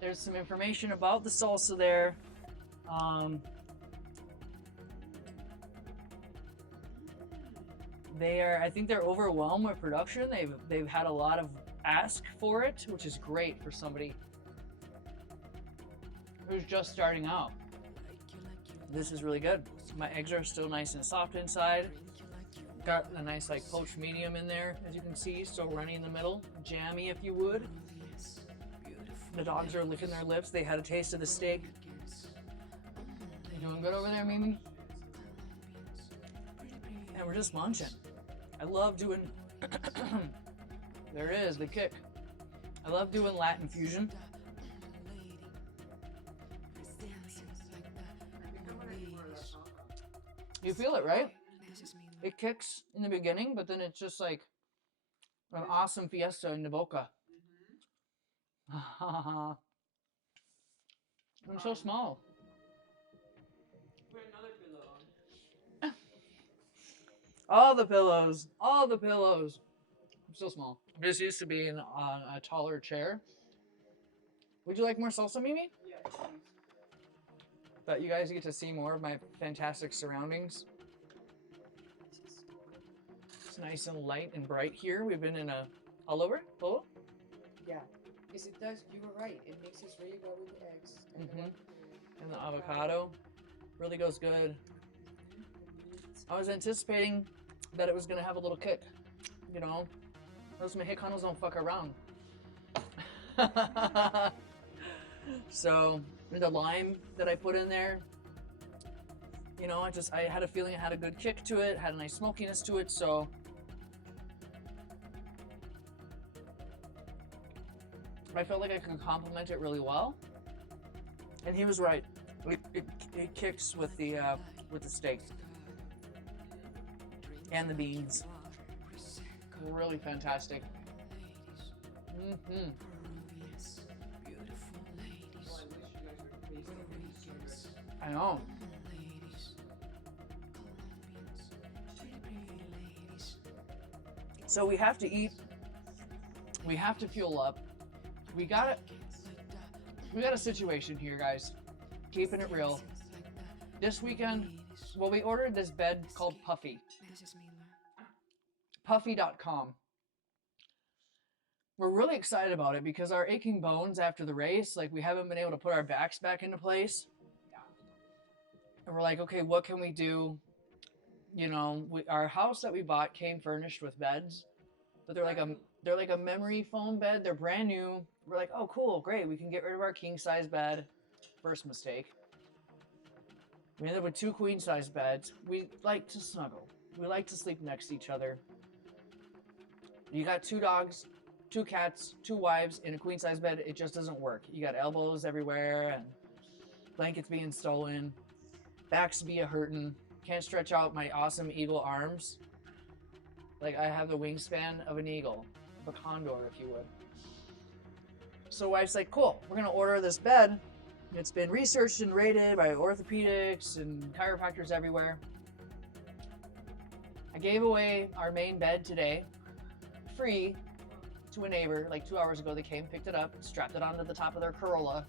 there's some information about the salsa there. I think they're overwhelmed with production. They've had a lot of ask for it, which is great for somebody who's just starting out. This is really good. My eggs are still nice and soft inside. Got a nice like poached medium in there, as you can see, still runny in the middle. Jammy, if you would. The dogs are licking their lips. They had a taste of the steak. You doing good over there, Mimi? And we're just munching. I love doing... There it is, the kick. I love doing Latin fusion. You feel it, right? It kicks in the beginning, but then it's just like an awesome fiesta in the boca. I'm so small. All the pillows. All the pillows. I'm so small. I'm just used to being on a taller chair. Would you like more salsa, Mimi? Yeah, please. But you guys get to see more of my fantastic surroundings. It's nice and light and bright here. We've been in a... All over? Oh? Yeah. Because it does, you were right. It mixes really well with the eggs. And the avocado really goes good. I was anticipating that it was going to have a little kick. You know, those Mexicanos don't fuck around. So, the lime that I put in there, you know, I had a feeling it had a good kick to it, had a nice smokiness to it, so. I felt like I could complement it really well. And he was right. It kicks with the steak. And the beans. Really fantastic. Mm-hmm. I know. So we have to eat. We have to fuel up. We got a situation here, guys. Keeping it real. This weekend, well, we ordered this bed called Puffy. Puffy.com. We're really excited about it because our aching bones after the race, like we haven't been able to put our backs back into place. And we're like, okay, what can we do? You know, our house that we bought came furnished with beds, but they're like a memory foam bed. They're brand new. We're like, oh, cool, great. We can get rid of our king size bed. First mistake. We ended up with 2 queen size beds. We like to snuggle. We like to sleep next to each other. You got 2 dogs, 2 cats, 2 wives in a queen size bed. It just doesn't work. You got elbows everywhere and blankets being stolen. Backs be a hurting. Can't stretch out my awesome eagle arms. Like I have the wingspan of an eagle, of a condor, if you would. So wife's like, cool, we're gonna order this bed. It's been researched and rated by orthopedics and chiropractors everywhere. I gave away our main bed today, free, to a neighbor. Like 2 hours ago, they came, picked it up, strapped it onto the top of their Corolla,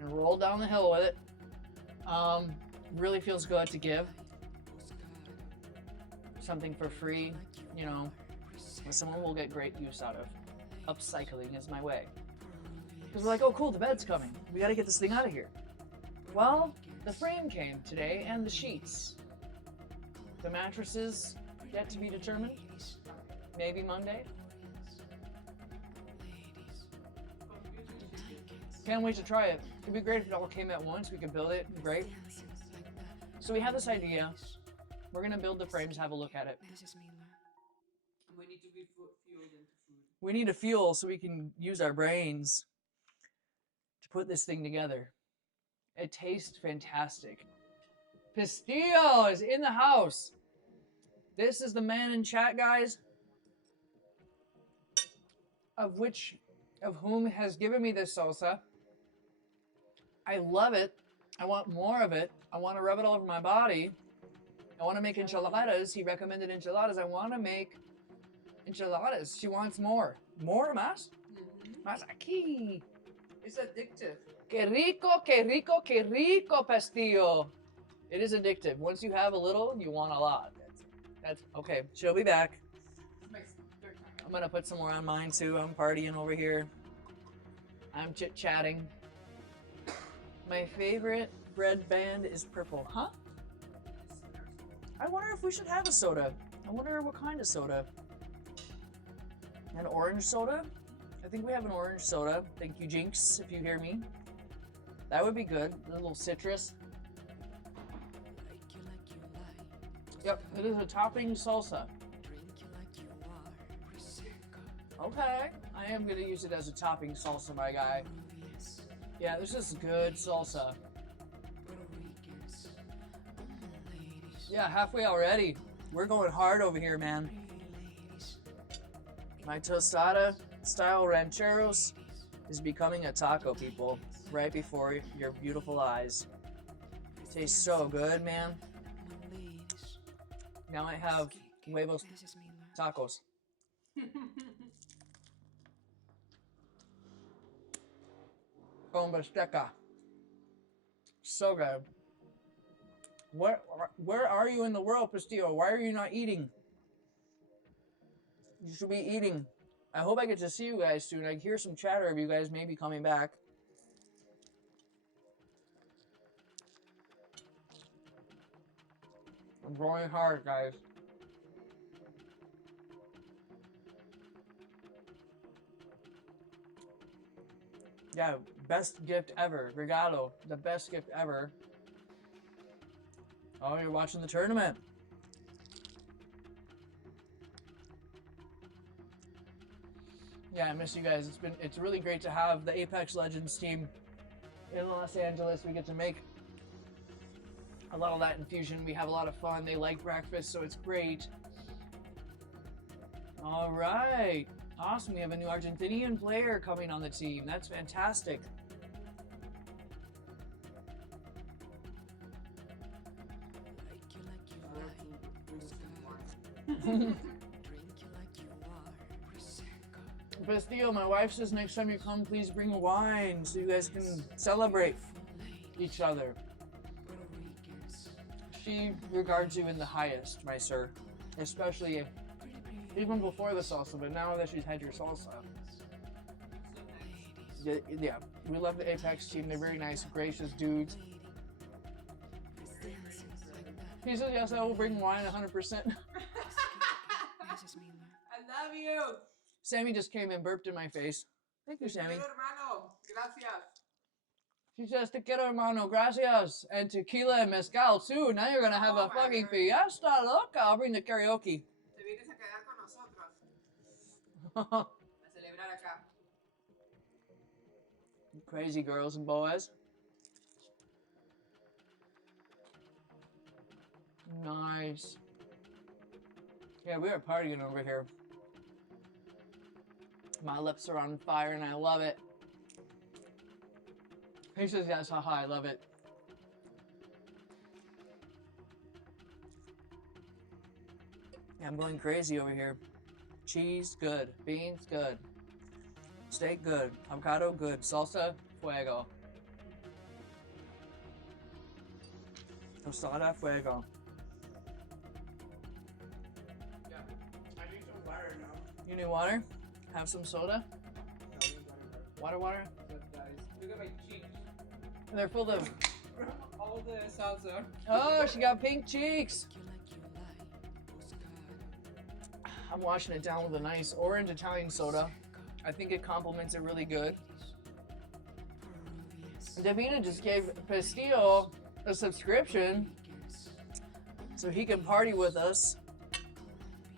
and rolled down the hill with it. Really feels good to give something for free, you know, someone will get great use out of. Upcycling is my way. Because we're like, oh cool, the bed's coming. We gotta get this thing out of here. Well, the frame came today and the sheets. The mattresses, yet to be determined. Maybe Monday. Can't wait to try it. It'd be great if it all came at once. We could build it. Great. So we have this idea. We're gonna build the frames, have a look at it. We need to be fueled into food. We need a fuel so we can use our brains to put this thing together. It tastes fantastic. Pistillo is in the house. This is the man in chat, guys, of whom has given me this salsa. I love it. I want more of it. I want to rub it all over my body. I want to make enchiladas. He recommended enchiladas. I want to make enchiladas. She wants more. More, más? Más aquí. It's addictive. Que rico, que rico, que rico, pastillo. It is addictive. Once you have a little, you want a lot. That's okay. She'll be back. I'm gonna put some more on mine too. I'm partying over here. I'm chit-chatting. My favorite bread band is purple. Huh? I wonder if we should have a soda. I wonder what kind of soda. An orange soda? I think we have an orange soda. Thank you, Jinx, if you hear me. That would be good. A little citrus. Yep, it is a topping salsa. Okay, I am gonna use it as a topping salsa, my guy. Yeah, this is good salsa. Yeah, halfway already. We're going hard over here, man. My tostada style rancheros is becoming a taco, people, right before your beautiful eyes. It tastes so good, man. Now I have huevos tacos. Con bisteca. So good. Where are you in the world, Pastillo? Why are you not eating? You should be eating. I hope I get to see you guys soon. I hear some chatter of you guys maybe coming back. I'm going hard, guys. Yeah, best gift ever. Regalo. The best gift ever. Oh, you're watching the tournament. Yeah, I miss you guys. It's really great to have the Apex Legends team in Los Angeles. We get to make a lot of that infusion. We have a lot of fun. They like breakfast, so it's great. All right. Awesome. We have a new Argentinian player coming on the team. That's fantastic. Pastillo, my wife says next time you come, please bring wine so you guys can celebrate each other. She regards you in the highest, my sir. Especially even before the salsa, but now that she's had your salsa. Yeah, we love the Apex team. They're very nice, gracious dudes. He says, yes, I will bring wine 100%. I love you. Sammy just came and burped in my face. Thank you, Sammy. Hermano. Gracias. She says, te quiero, hermano, gracias. And tequila and mezcal, too. Now you're going to have a fucking fiesta, loca. I'll bring the karaoke. Te vienes a quedar con nosotros. A celebrar acá. Crazy girls and boys. Nice. Yeah, we are partying over here. My lips are on fire and I love it. He says, yes, haha, I love it. Yeah, I'm going crazy over here. Cheese, good. Beans, good. Steak, good. Avocado, good. Salsa, fuego. Tostada, fuego. Yeah. I need some water now. You need water? Have some soda? Water, water? Look at my cheeks. And they're full of... All the salsa. Oh, she got pink cheeks. I'm washing it down with a nice orange Italian soda. I think it complements it really good. Davina just gave Pestillo a subscription so he can party with us.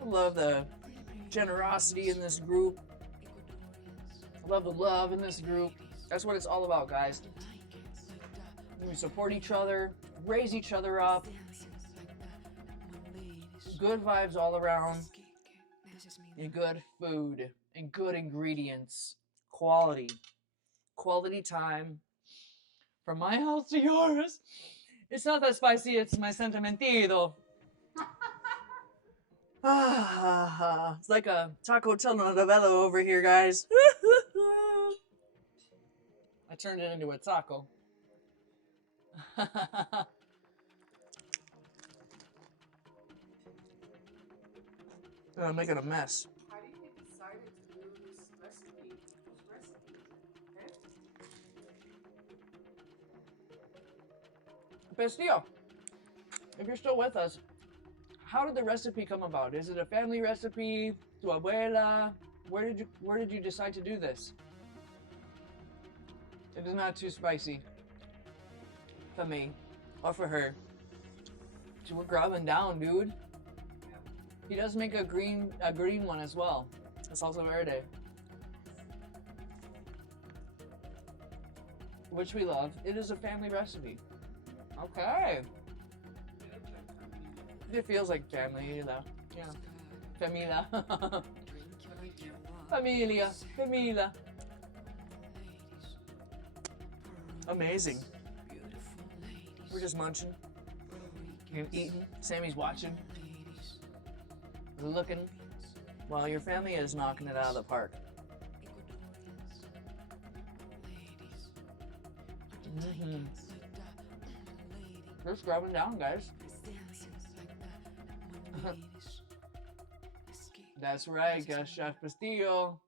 I love the generosity in this group. I love the love in this group. That's what it's all about, guys. We support each other, raise each other up. Good vibes all around. And good food. And good ingredients. Quality. Quality time. From my house to yours. It's not that spicy, it's my sentimentito. It's like a taco telenovela over here, guys. I turned it into a taco. I'm making a mess. How do you decide to do this recipe? Pestillo, if you're still with us, how did the recipe come about? Is it a family recipe? Tu abuela? Where did you decide to do this? It is not too spicy for me or for her. So we're grubbing down, dude. He does make a green one as well. A salsa verde, which we love. It is a family recipe. Okay. It feels like family, though. Yeah. Familia. Familia. Amazing. We're just munching. You're eating. Sammy's watching. Looking. While your family is knocking it out of the park. Mm-hmm. We're scrubbing down, guys. That's right, guys. Chef Pestillo.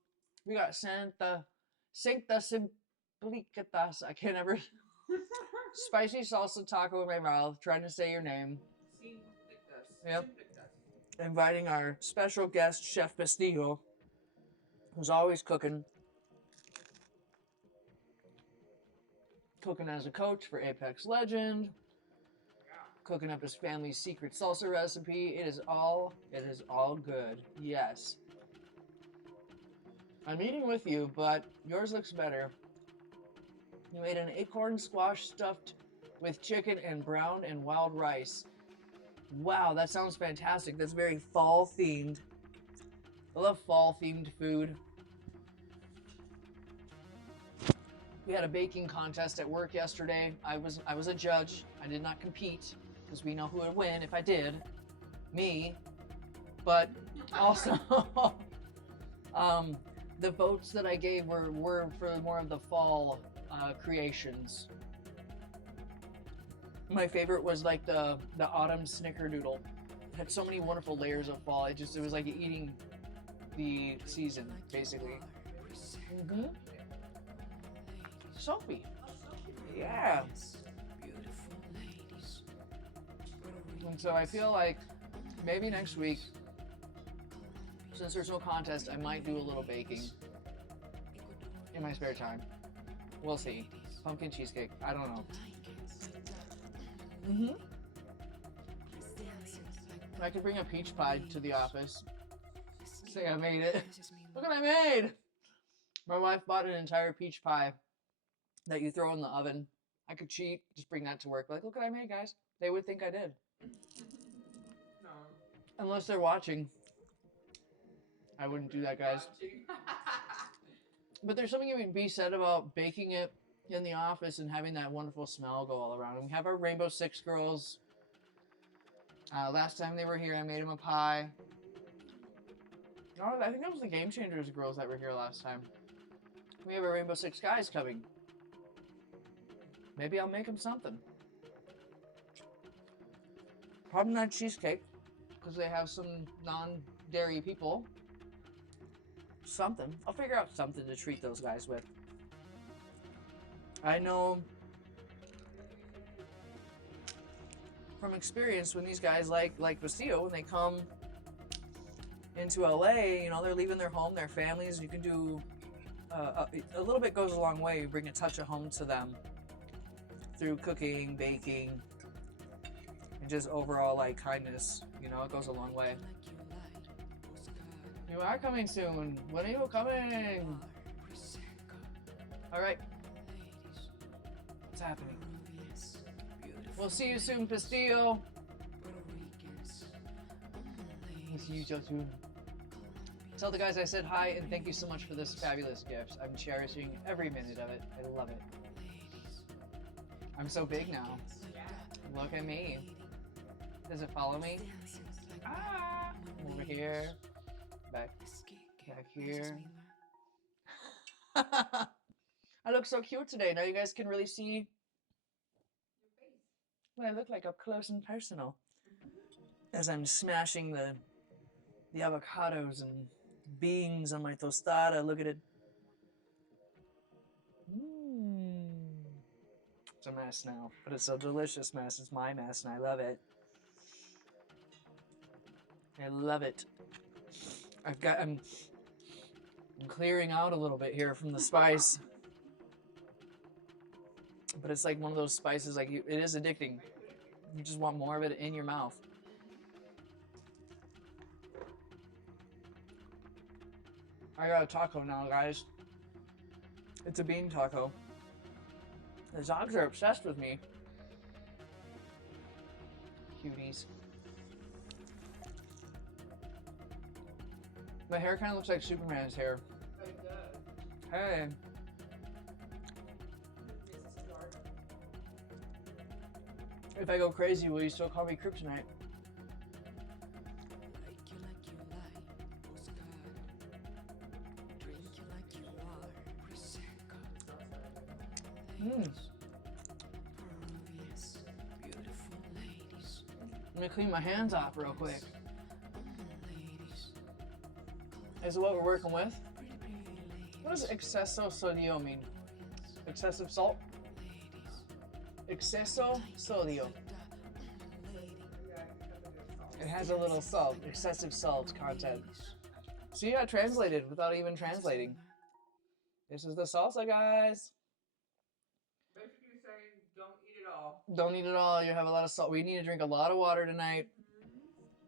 We got Sancta Simplicatas. I can't ever. Spicy salsa taco in my mouth. Trying to say your name. Yep. Inviting our special guest, Chef Pestillo, who's always cooking. Cooking as a coach for Apex Legend. Cooking up his family's secret salsa recipe. It is all good. Yes. I'm eating with you, but yours looks better. You made an acorn squash stuffed with chicken and brown and wild rice. Wow, that sounds fantastic. That's very fall themed. I love fall themed food. We had a baking contest at work yesterday. I was a judge. I did not compete because we know who would win if I did. Me. But also the votes that I gave were for more of the fall creations. My favorite was like the autumn snickerdoodle. It had so many wonderful layers of fall. It was like eating the season, basically. Mm-hmm. Sophie. Yeah. And so I feel like maybe next week, since there's no contest, I might do a little baking in my spare time. We'll see. Pumpkin cheesecake. I don't know. Mm-hmm. I could bring a peach pie to the office. Say I made it. Look what I made! My wife bought an entire peach pie that you throw in the oven. I could cheat, just bring that to work. Like, look what I made, guys. They would think I did. No. Unless they're watching. I wouldn't do that, guys. But there's something to be said about baking it in the office and having that wonderful smell go all around. And we have our Rainbow Six girls. Last time they were here, I made them a pie. Oh, I think that was the Game Changers girls that were here last time. We have our Rainbow Six guys coming. Maybe I'll make them something. Probably not cheesecake, because they have some non-dairy people. Something. I'll figure out something to treat those guys with. I know from experience when these guys like Pestillo, when they come into LA, you know, they're leaving their home, their families. You can do a little bit goes a long way. You bring a touch of home to them. through cooking, baking, and just overall like kindness. You know, it goes a long way. You are coming soon. When are you coming? All right. What's happening? We'll see you soon, Castillo. We'll see you so soon. Tell the guys I said hi and thank you so much for this fabulous gift. I'm cherishing every minute of it. I love it. I'm so big now. Look at me. Does it follow me? Ah! Over here. Back here. I look so cute today. Now you guys can really see what I look like up close and personal. As I'm smashing the avocados and beans on my tostada. Look at it. It's a mess now, but it's a delicious mess. It's my mess and I love it. I love it. I'm clearing out a little bit here from the spice. But it's like one of those spices, like it is addicting. You just want more of it in your mouth. I got a taco now, guys. It's a bean taco. The dogs are obsessed with me. Cuties. My hair kind of looks like Superman's hair. Hey. If I go crazy, will you still call me Kryptonite? Let me clean my hands off real quick. This is what we're working with. What does exceso sodio mean? Excessive salt? Exceso sodio. It has a little salt, excessive salt content. See, I translated without even translating. This is the salsa, guys. Basically saying, don't eat it all. Don't eat it all. You have a lot of salt. We need to drink a lot of water tonight.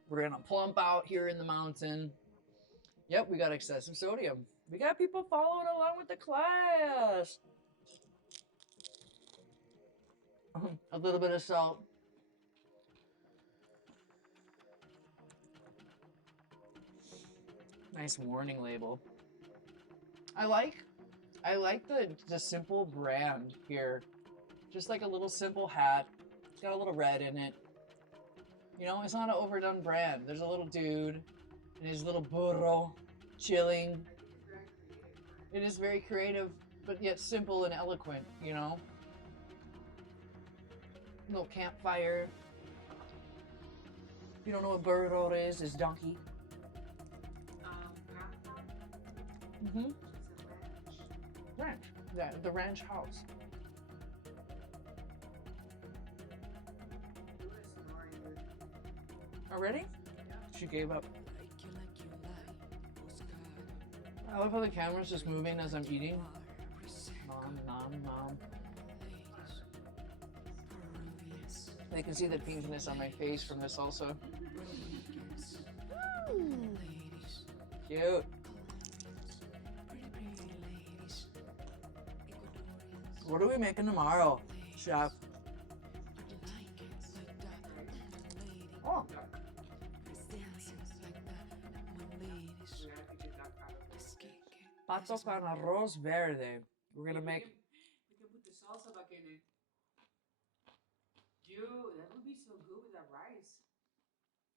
We're gonna plump out here in the mountain. Yep, we got excessive sodium. We got people following along with the class. A little bit of salt. Nice warning label. I like the simple brand here. Just like a little simple hat. It's got a little red in it. You know, it's not an overdone brand. There's a little dude and his little burro chilling. It is very creative, but yet simple and eloquent, you know? Little campfire. If you don't know what burro is, it's donkey. Mm-hmm. Ranch. Yeah, the ranch house. Already? She gave up. I love how the camera's just moving as I'm eating. Nom, nom, nom. They can see the pinkness on my face from this also. Cute. What are we making tomorrow, chef? Oh. Pato con arroz verde. We're gonna make. We can put the salsa back in it. Dude, that would be so good with that rice.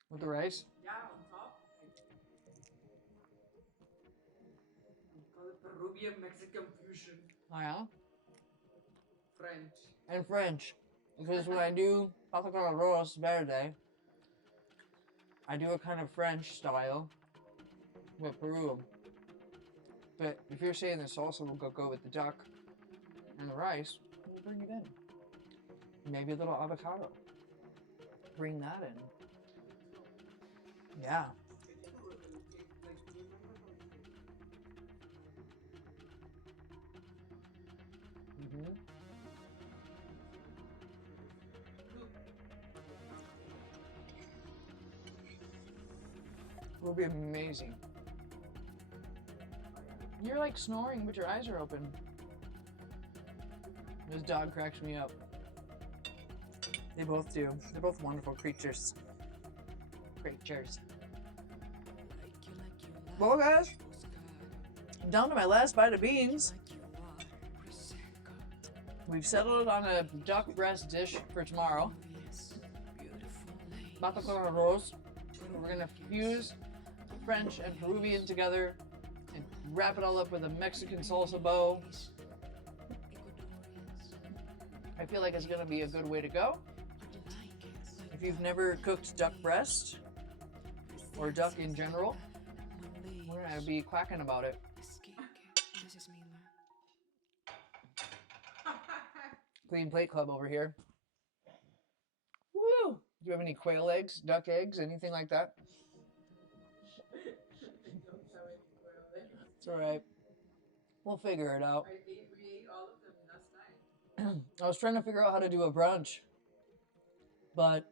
With the rice? Yeah, on top. We call it Peruvian Mexican fusion. Oh yeah? French. And French. Because when I do pato con arroz verde, I do a kind of French style with Peru. But if you're saying the salsa will go with the duck and the rice, we'll bring it in. Maybe a little avocado. Bring that in. Yeah. will be amazing. You're like snoring, but your eyes are open. This dog cracks me up. They both do. They're both wonderful creatures. Creatures. Well, guys, I'm down to my last bite of beans. We've settled on a duck breast dish for tomorrow. Bisteca arroz. We're gonna fuse French and Peruvian together and wrap it all up with a Mexican salsa bow. I feel like it's gonna be a good way to go. If you've never cooked duck breast or duck in general, we're gonna be quacking about it. Clean Plate Club over here. Woo! Do you have any quail eggs, duck eggs, anything like that? It's all right. We'll figure it out. We ate all of them last night. I was trying to figure out how to do a brunch, but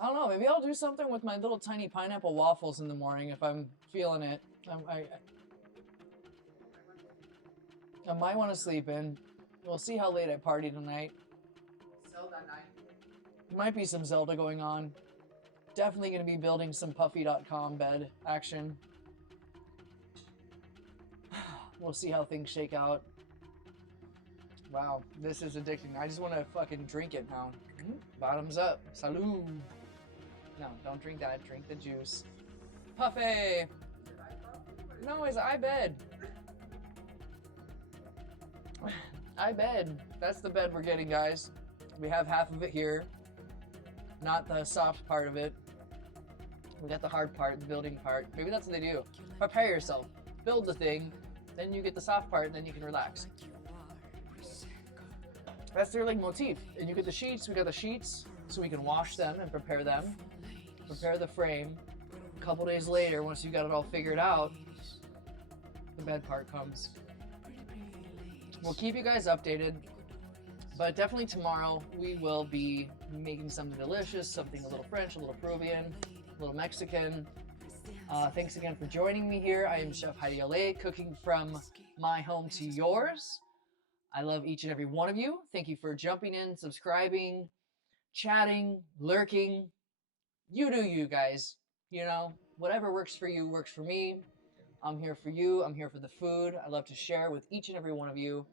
I don't know. Maybe I'll do something with my little tiny pineapple waffles in the morning if I'm feeling it. I might want to sleep in. We'll see how late I party tonight. Zelda night. Might be some Zelda going on. Definitely going to be building some puffy.com bed action. We'll see how things shake out. Wow, this is addicting. I just want to fucking drink it now. Bottoms up. Salud. No, don't drink that. Drink the juice. Puffy! No, it's I bed. I bed. That's the bed we're getting, guys. We have half of it here. Not the soft part of it. We got the hard part, the building part. Maybe that's what they do. Prepare yourself. Build the thing. Then you get the soft part, and then you can relax. That's their like motif. And you get the sheets. We got the sheets, so we can wash them and prepare them. Prepare the frame. A couple days later, once you got it all figured out, the bed part comes. We'll keep you guys updated, but definitely tomorrow we will be making something delicious, something a little French, a little Peruvian, a little Mexican. Thanks again for joining me here. I am Chef Heidi LA, cooking from my home to yours. I love each and every one of you. Thank you for jumping in, subscribing, chatting, lurking. You do you, guys. You know, whatever works for you works for me. I'm here for you. I'm here for the food. I love to share with each and every one of you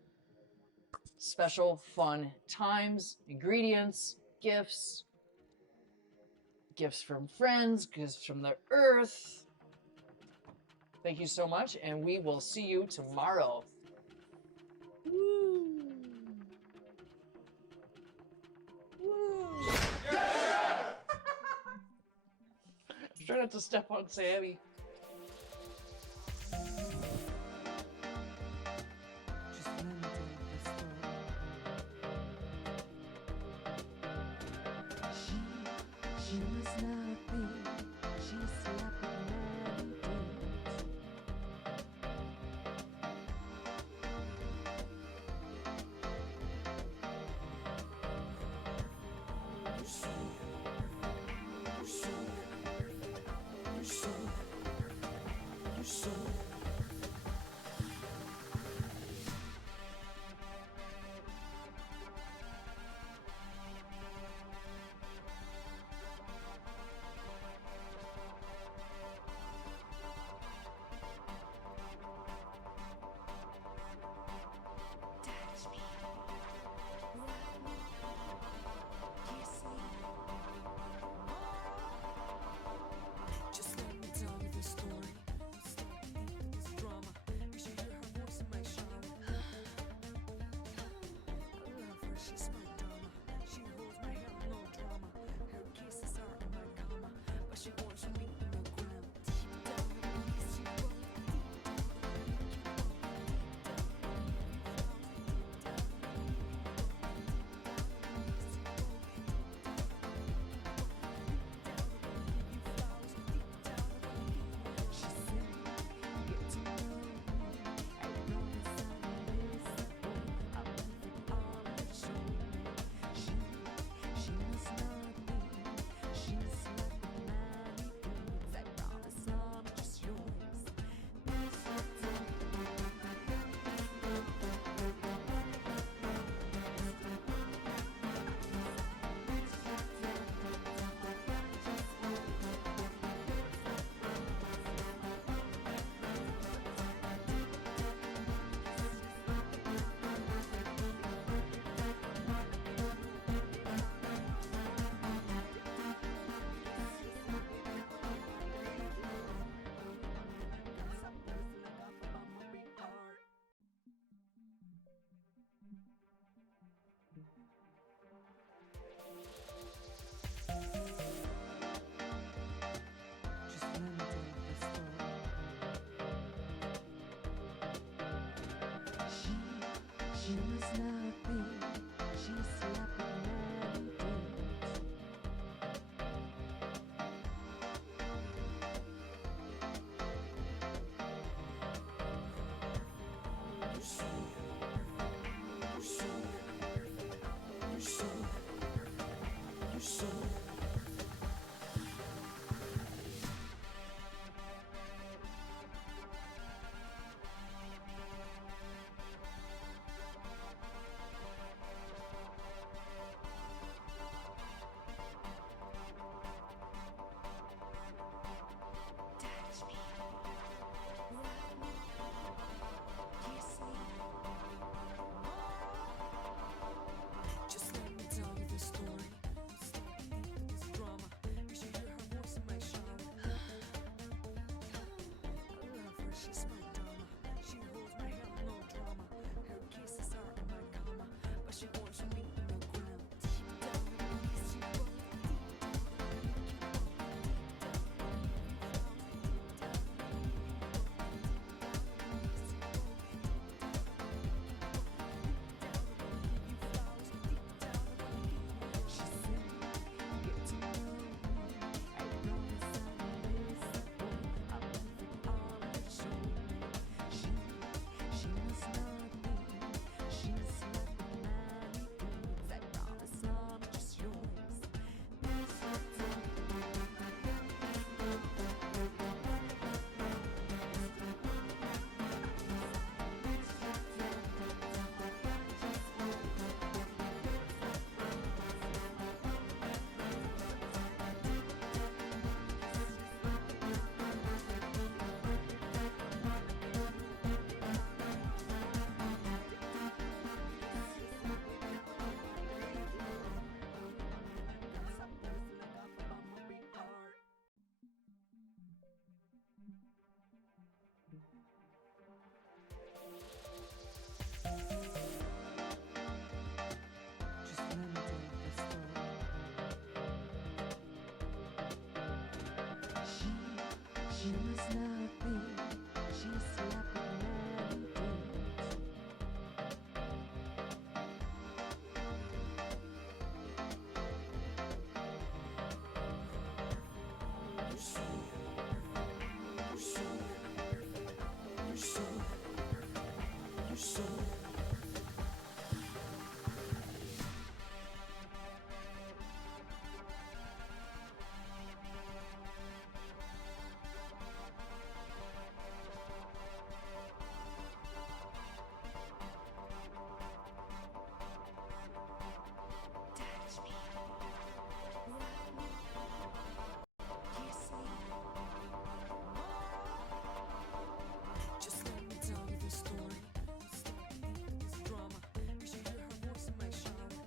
special, fun times, ingredients, gifts from friends, gifts from the earth. Thank you so much, and we will see you tomorrow. Woo. Woo. Yeah! I'm trying not to step on Sammy. Just let me tell you the story. She must not be. She slept with many dudes. You're so She must not think she's slapping many dudes. Touch me, ride me, kiss me. Just let me tell you this story. Stop this drama. You should hear her voice in my shower. I love her, she's my dama. She holds my hand, no drama. Her kisses are in my cama, but she wants me in the ground. Deep down beneath, she wants deep down she said, get to know me. I promise I will disappoint. I love it all you show me. She must not think she's slapping many dudes. I promise I'm just yours. Just let me tell you the story. She must not think she's slapping many dudes. Touch me, ride me, kiss me. Just let me tell you this story. Stop this drama. You should hear her voice in my shower.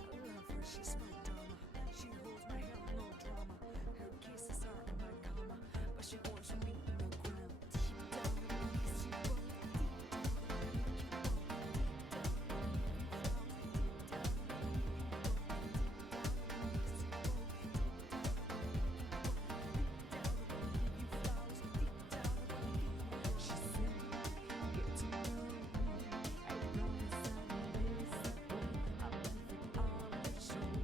I love her, she's my dama. She holds my hand, no drama. Her kisses are in my cama, but she wants me in the ground. Deep down beneath, she wants she said, get to know me. I promise I will disappoint. I love it all you show me.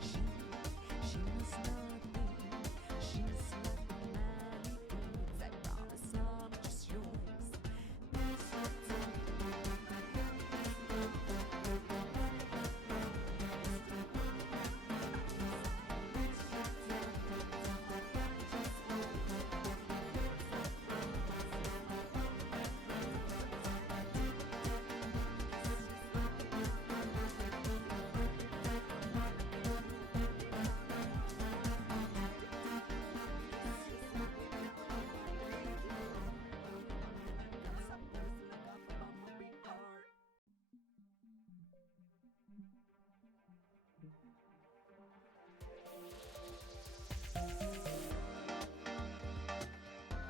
She must not think she's slapping many dudes. I promise I'm just yours.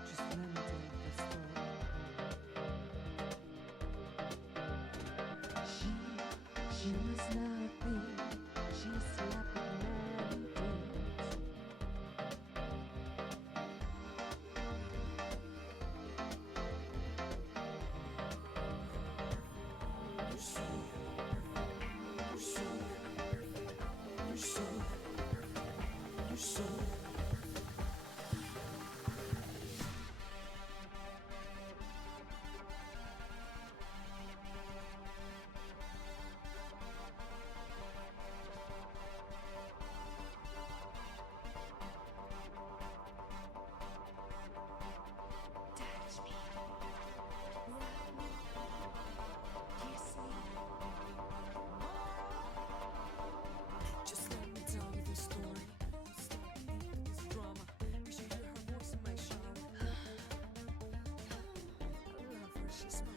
Just let me tell you the story. She must not think she's slapping many dudes. She